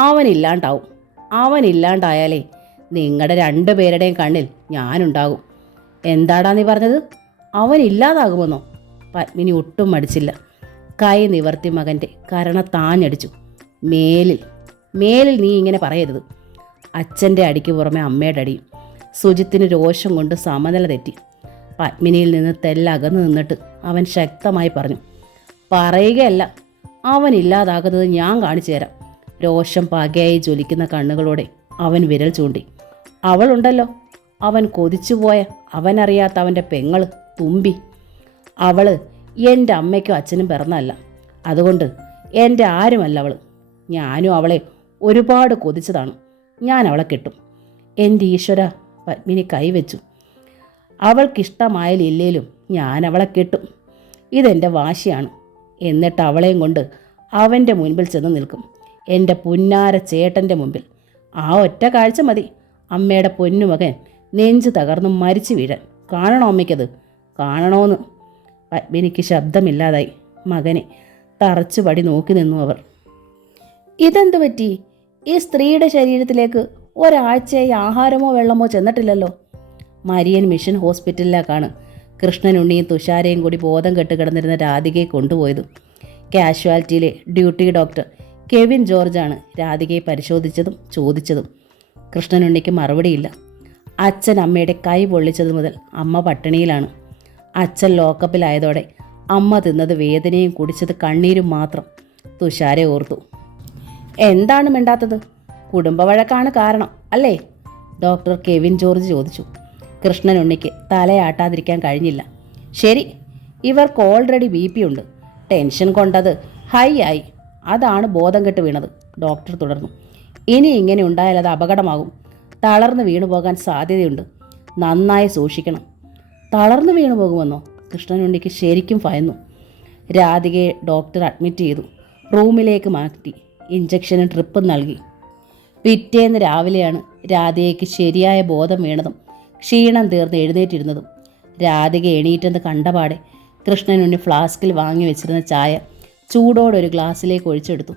അവനില്ലാണ്ടാവും. അവനില്ലാണ്ടായാലേ നിങ്ങളുടെ രണ്ടുപേരുടെയും കണ്ണിൽ ഞാനുണ്ടാകും. എന്താടാ നീ പറഞ്ഞത്? അവനില്ലാതാകുമെന്നോ? പത്മിനി ഒട്ടും മടിച്ചില്ല. കൈ നിവർത്തി മകൻ്റെ കരണ താഞ്ഞടിച്ചു. മേലിൽ നീ ഇങ്ങനെ പറയരുത്. അച്ഛൻ്റെ അടിക്ക് പുറമെ അമ്മയുടെ അടിയും. സുജിത്തിന് രോഷം കൊണ്ട് സമനില തെറ്റി. പത്മിനിയിൽ നിന്ന് തെല്ലകന്നു നിന്നിട്ട് അവൻ ശക്തമായി പറഞ്ഞു. പറയുകയല്ല, അവനില്ലാതാകുന്നത് ഞാൻ കാണിച്ചു തരാം. രോഷം പകയായി ജ്വലിക്കുന്ന കണ്ണുകളോടെ അവൻ വിരൽ ചൂണ്ടി. അവളുണ്ടല്ലോ, അവൻ കൊതിച്ചുപോയ അവനറിയാത്ത അവൻ്റെ പെങ്ങള് തുമ്പി. അവള് എൻ്റെ അമ്മയ്ക്കും അച്ഛനും പിറന്നല്ല. അതുകൊണ്ട് എൻ്റെ ആരുമല്ല അവൾ. ഞാനും അവളെ ഒരുപാട് കൊതിച്ചതാണ്. ഞാൻ അവളെ കെട്ടും. എൻ്റെ ഈശ്വര, പത്മിനി കൈവച്ചു. അവൾക്കിഷ്ടമായാലില്ലേലും ഞാൻ അവളെ കെട്ടും. ഇതെൻ്റെ വാശിയാണ്. എന്നിട്ട് അവളെയും കൊണ്ട് അവൻ്റെ മുൻപിൽ ചെന്ന് നിൽക്കും, എൻ്റെ പുന്നാര ചേട്ടൻ്റെ മുമ്പിൽ. ആ ഒറ്റ കാഴ്ച മതി അമ്മയുടെ പൊന്നുമകൻ നെഞ്ച് തകർന്നു മരിച്ചു വീഴാൻ. കാണണോ അമ്മയ്ക്കത്? കാണണോന്ന്. പത്മിനിക്ക് ശബ്ദമില്ലാതായി. മകനെ തറച്ചുപടി നോക്കി നിന്നു അവർ. ഇതെന്തു പറ്റി? ഈ സ്ത്രീയുടെ ശരീരത്തിലേക്ക് ഒരാഴ്ചയായി ആഹാരമോ വെള്ളമോ ചെന്നിട്ടില്ലല്ലോ. മരിയൻ മിഷൻ ഹോസ്പിറ്റലിലേക്കാണ് കൃഷ്ണനുണ്ണിയും തുഷാരയും കൂടി ബോധം കെട്ട് കിടന്നിരുന്ന രാധികയെ കൊണ്ടുപോയത്. കാഷ്വാലിറ്റിയിലെ ഡ്യൂട്ടി ഡോക്ടർ കെവിൻ ജോർജാണ് രാധികയെ പരിശോധിച്ചതും ചോദിച്ചതും. കൃഷ്ണനുണ്ണിക്ക് മറുപടിയില്ല. അച്ഛൻ അമ്മയുടെ കൈ പൊള്ളിച്ചത് മുതൽ അമ്മ പട്ടിണിയിലാണ്. അച്ഛൻ ലോക്കപ്പിലായതോടെ അമ്മ തിന്നത് വേദനയും കുടിച്ചത് കണ്ണീരും മാത്രം. തുഷാരെ ഓർത്തു. എന്താണ് മിണ്ടാത്തത്? കുടുംബവഴക്കാണ് കാരണം അല്ലേ? ഡോക്ടർ കെവിൻ ജോർജ് ചോദിച്ചു. കൃഷ്ണൻ ഉണ്ണിക്ക് തലയാട്ടാതിരിക്കാൻ കഴിഞ്ഞില്ല. ശരി, ഇവർക്ക് ഓൾറെഡി BP ഉണ്ട്. ടെൻഷൻ കൊണ്ടത് ഹൈ ആയി, അതാണ് ബോധം കെട്ട് വീണത്. ഡോക്ടർ തുടർന്നു. ഇനി ഇങ്ങനെ ഉണ്ടായാൽ അത് അപകടമാകും. തളർന്ന് വീണു പോകാൻ സാധ്യതയുണ്ട്. നന്നായി സൂക്ഷിക്കണം. തളർന്നു വീണു പോകുമെന്നോ? കൃഷ്ണനുണ്ണിക്ക് ശരിക്കും ഭയന്നു. രാധികയെ ഡോക്ടർ അഡ്മിറ്റ് ചെയ്തു. റൂമിലേക്ക് മാറ്റി ഇഞ്ചക്ഷനും ട്രിപ്പും നൽകി. പിറ്റേന്ന് രാവിലെയാണ് രാധികയ്ക്ക് ശരിയായ ബോധം വീണതും ക്ഷീണം തീർന്ന് എഴുന്നേറ്റിരുന്നതും. രാധിക എണീറ്റെന്ന് കണ്ടപാടെ കൃഷ്ണനുണ്ണി ഫ്ലാസ്കിൽ വാങ്ങി വെച്ചിരുന്ന ചായ ചൂടോടൊരു ഗ്ലാസ്സിലേക്ക് ഒഴിച്ചെടുത്തു.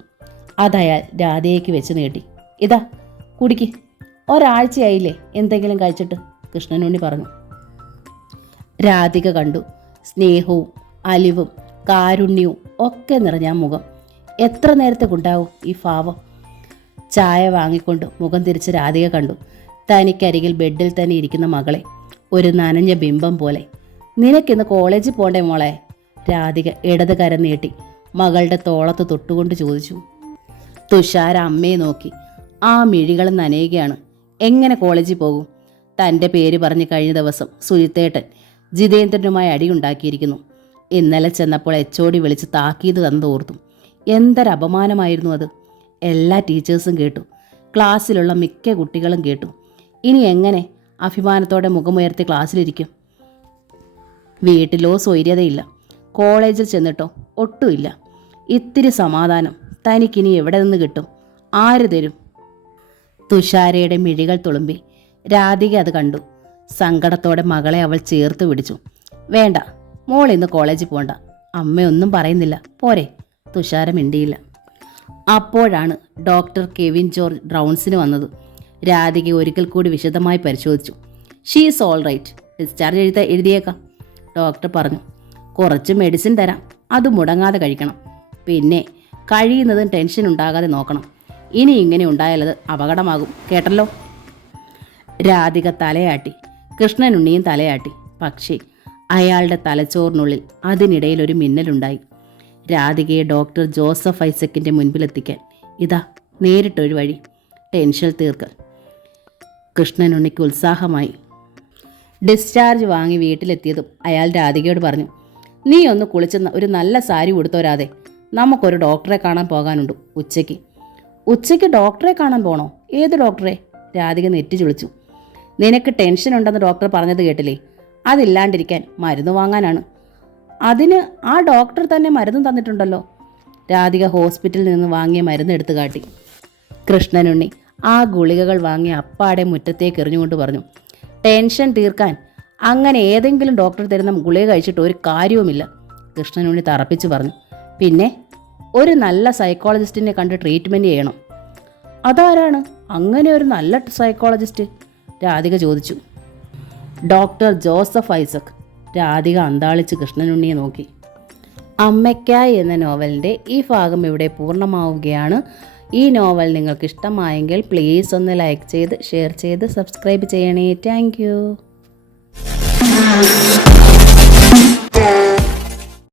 അതയാൾ രാധികയ്ക്ക് വെച്ച് നീട്ടി. ഇതാ കുടിക്ക്. ഒരാഴ്ചയായില്ലേ എന്തെങ്കിലും കഴിച്ചിട്ട്? കൃഷ്ണനുണ്ണി പറഞ്ഞു. രാധിക കണ്ടു. സ്നേഹവും അലിവും കാരുണ്യവും ഒക്കെ നിറഞ്ഞ മുഖം. എത്ര നേരത്തേക്കുണ്ടാവും ഈ ഭാവം? ചായ വാങ്ങിക്കൊണ്ട് മുഖം തിരിച്ച് രാധിക കണ്ടു. തനിക്കരികിൽ ബെഡിൽ തന്നെ ഇരിക്കുന്ന മകളെ, ഒരു നനഞ്ഞ ബിംബം പോലെ. നിനക്കിന്ന് കോളേജിൽ പോണ്ടേ മോളെ? രാധിക ഇടത് കരം നീട്ടി മകളുടെ തോളത്ത് തൊട്ടുകൊണ്ട് ചോദിച്ചു. തുഷാര അമ്മയെ നോക്കി. ആ മിഴികൾ നനയുകയാണ്. എങ്ങനെ കോളേജിൽ പോകും? തൻ്റെ പേര് പറഞ്ഞ് കഴിഞ്ഞ ദിവസം സുജിത്തേട്ടൻ ജിതേന്ദ്രനുമായി അടിയുണ്ടാക്കിയിരിക്കുന്നു. ഇന്നലെ ചെന്നപ്പോൾ HOD വിളിച്ച് താക്കീത് തന്നതോർത്തും എന്തൊരപമാനമായിരുന്നു അത്. എല്ലാ ടീച്ചേഴ്സും കേട്ടു. ക്ലാസ്സിലുള്ള മിക്ക കുട്ടികളും കേട്ടു. ഇനി എങ്ങനെ അഭിമാനത്തോടെ മുഖമുയർത്തി ക്ലാസ്സിലിരിക്കും? വീട്ടിലോ സ്വൈര്യതയില്ല, കോളേജിൽ ചെന്നിട്ടോ ഒട്ടുമില്ല. ഇത്തിരി സമാധാനം തനിക്കിനി എവിടെ നിന്ന് കിട്ടും? ആര് തരും? തുഷാരയുടെ മിഴികൾ തുളുമ്പി. രാധിക അത് കണ്ടു. സങ്കടത്തോടെ മകളെ അവൾ ചേർത്ത് പിടിച്ചു. വേണ്ട മോൾ ഇന്ന് കോളേജിൽ പോണ്ട. അമ്മയൊന്നും പറയുന്നില്ല പോരെ? തുഷാര മിണ്ടിയില്ല. അപ്പോഴാണ് ഡോക്ടർ കെവിൻ ജോർജ് റൗണ്ട്സിന് വന്നത്. രാധിക ഒരിക്കൽ കൂടി വിശദമായി പരിശോധിച്ചു. She's all right. ഡിസ്ചാർജ് എഴുതിയേക്കാം. ഡോക്ടർ പറഞ്ഞു. കുറച്ച് മെഡിസിൻ തരാം, അത് മുടങ്ങാതെ കഴിക്കണം. പിന്നെ കഴിയുന്നതും ടെൻഷൻ ഉണ്ടാകാതെ നോക്കണം. ഇനി ഇങ്ങനെ ഉണ്ടായാലത് അപകടമാകും, കേട്ടല്ലോ? രാധിക തലയാട്ടി. കൃഷ്ണനുണ്ണിയും തലയാട്ടി. പക്ഷേ അയാളുടെ തലച്ചോറിനുള്ളിൽ അതിനിടയിൽ ഒരു മിന്നലുണ്ടായി. രാധികയെ ഡോക്ടർ ജോസഫ് ഐസക്കിൻ്റെ മുൻപിലെത്തിക്കാൻ ഇതാ നേരിട്ടൊരു വഴി. ടെൻഷൻ തീർക്കൽ. കൃഷ്ണനുണ്ണിക്ക് ഉത്സാഹമായി. ഡിസ്ചാർജ് വാങ്ങി വീട്ടിലെത്തിയതും അയാൾ രാധികയോട് പറഞ്ഞു. നീ ഒന്ന് കുളിച്ചെന്ന് ഒരു നല്ല സാരി ഉടുത്തോരാതെ, നമുക്കൊരു ഡോക്ടറെ കാണാൻ പോകാനുണ്ട് ഉച്ചയ്ക്ക്. ഉച്ചയ്ക്ക് ഡോക്ടറെ കാണാൻ പോണോ? ഏത് ഡോക്ടറെ? രാധിക നെറ്റി ചുളിച്ചു. നിനക്ക് ടെൻഷൻ ഉണ്ടെന്ന് ഡോക്ടർ പറഞ്ഞത് കേട്ടില്ലേ? അതില്ലാണ്ടിരിക്കാൻ മരുന്ന് വാങ്ങാനാണ്. അതിന് ആ ഡോക്ടർ തന്നെ മരുന്ന് തന്നിട്ടുണ്ടല്ലോ. രാധിക ഹോസ്പിറ്റലിൽ നിന്ന് വാങ്ങിയ മരുന്ന് എടുത്തു കാട്ടി. കൃഷ്ണനുണ്ണി ആ ഗുളികകൾ വാങ്ങി അപ്പാടെ മുറ്റത്തേക്ക് എറിഞ്ഞുകൊണ്ട് പറഞ്ഞു. ടെൻഷൻ തീർക്കാൻ അങ്ങനെ ഏതെങ്കിലും ഡോക്ടർ തരുന്ന ഗുളിക കഴിച്ചിട്ട് ഒരു കാര്യവുമില്ല. കൃഷ്ണനുണ്ണി തറപ്പിച്ച് പറഞ്ഞു. പിന്നെ ഒരു നല്ല സൈക്കോളജിസ്റ്റിനെ കണ്ട് ട്രീറ്റ്മെൻറ്റ് ചെയ്യണം. അതാരാണ് അങ്ങനെ ഒരു നല്ല സൈക്കോളജിസ്റ്റ്? രാധിക ചോദിച്ചു. Doctor Joseph Isaac. രാധിക അന്താളിച്ച് കൃഷ്ണനുണ്ണിയെ നോക്കി. അമ്മയ്ക്കായി എന്ന നോവലിൻ്റെ ഈ ഭാഗം ഇവിടെ പൂർണ്ണമാവുകയാണ്. ഈ നോവൽ നിങ്ങൾക്ക് ഇഷ്ടമായെങ്കിൽ പ്ലീസ് ഒന്ന് ലൈക്ക് ചെയ്ത് ഷെയർ ചെയ്ത് സബ്സ്ക്രൈബ് ചെയ്യണേ. Thank you.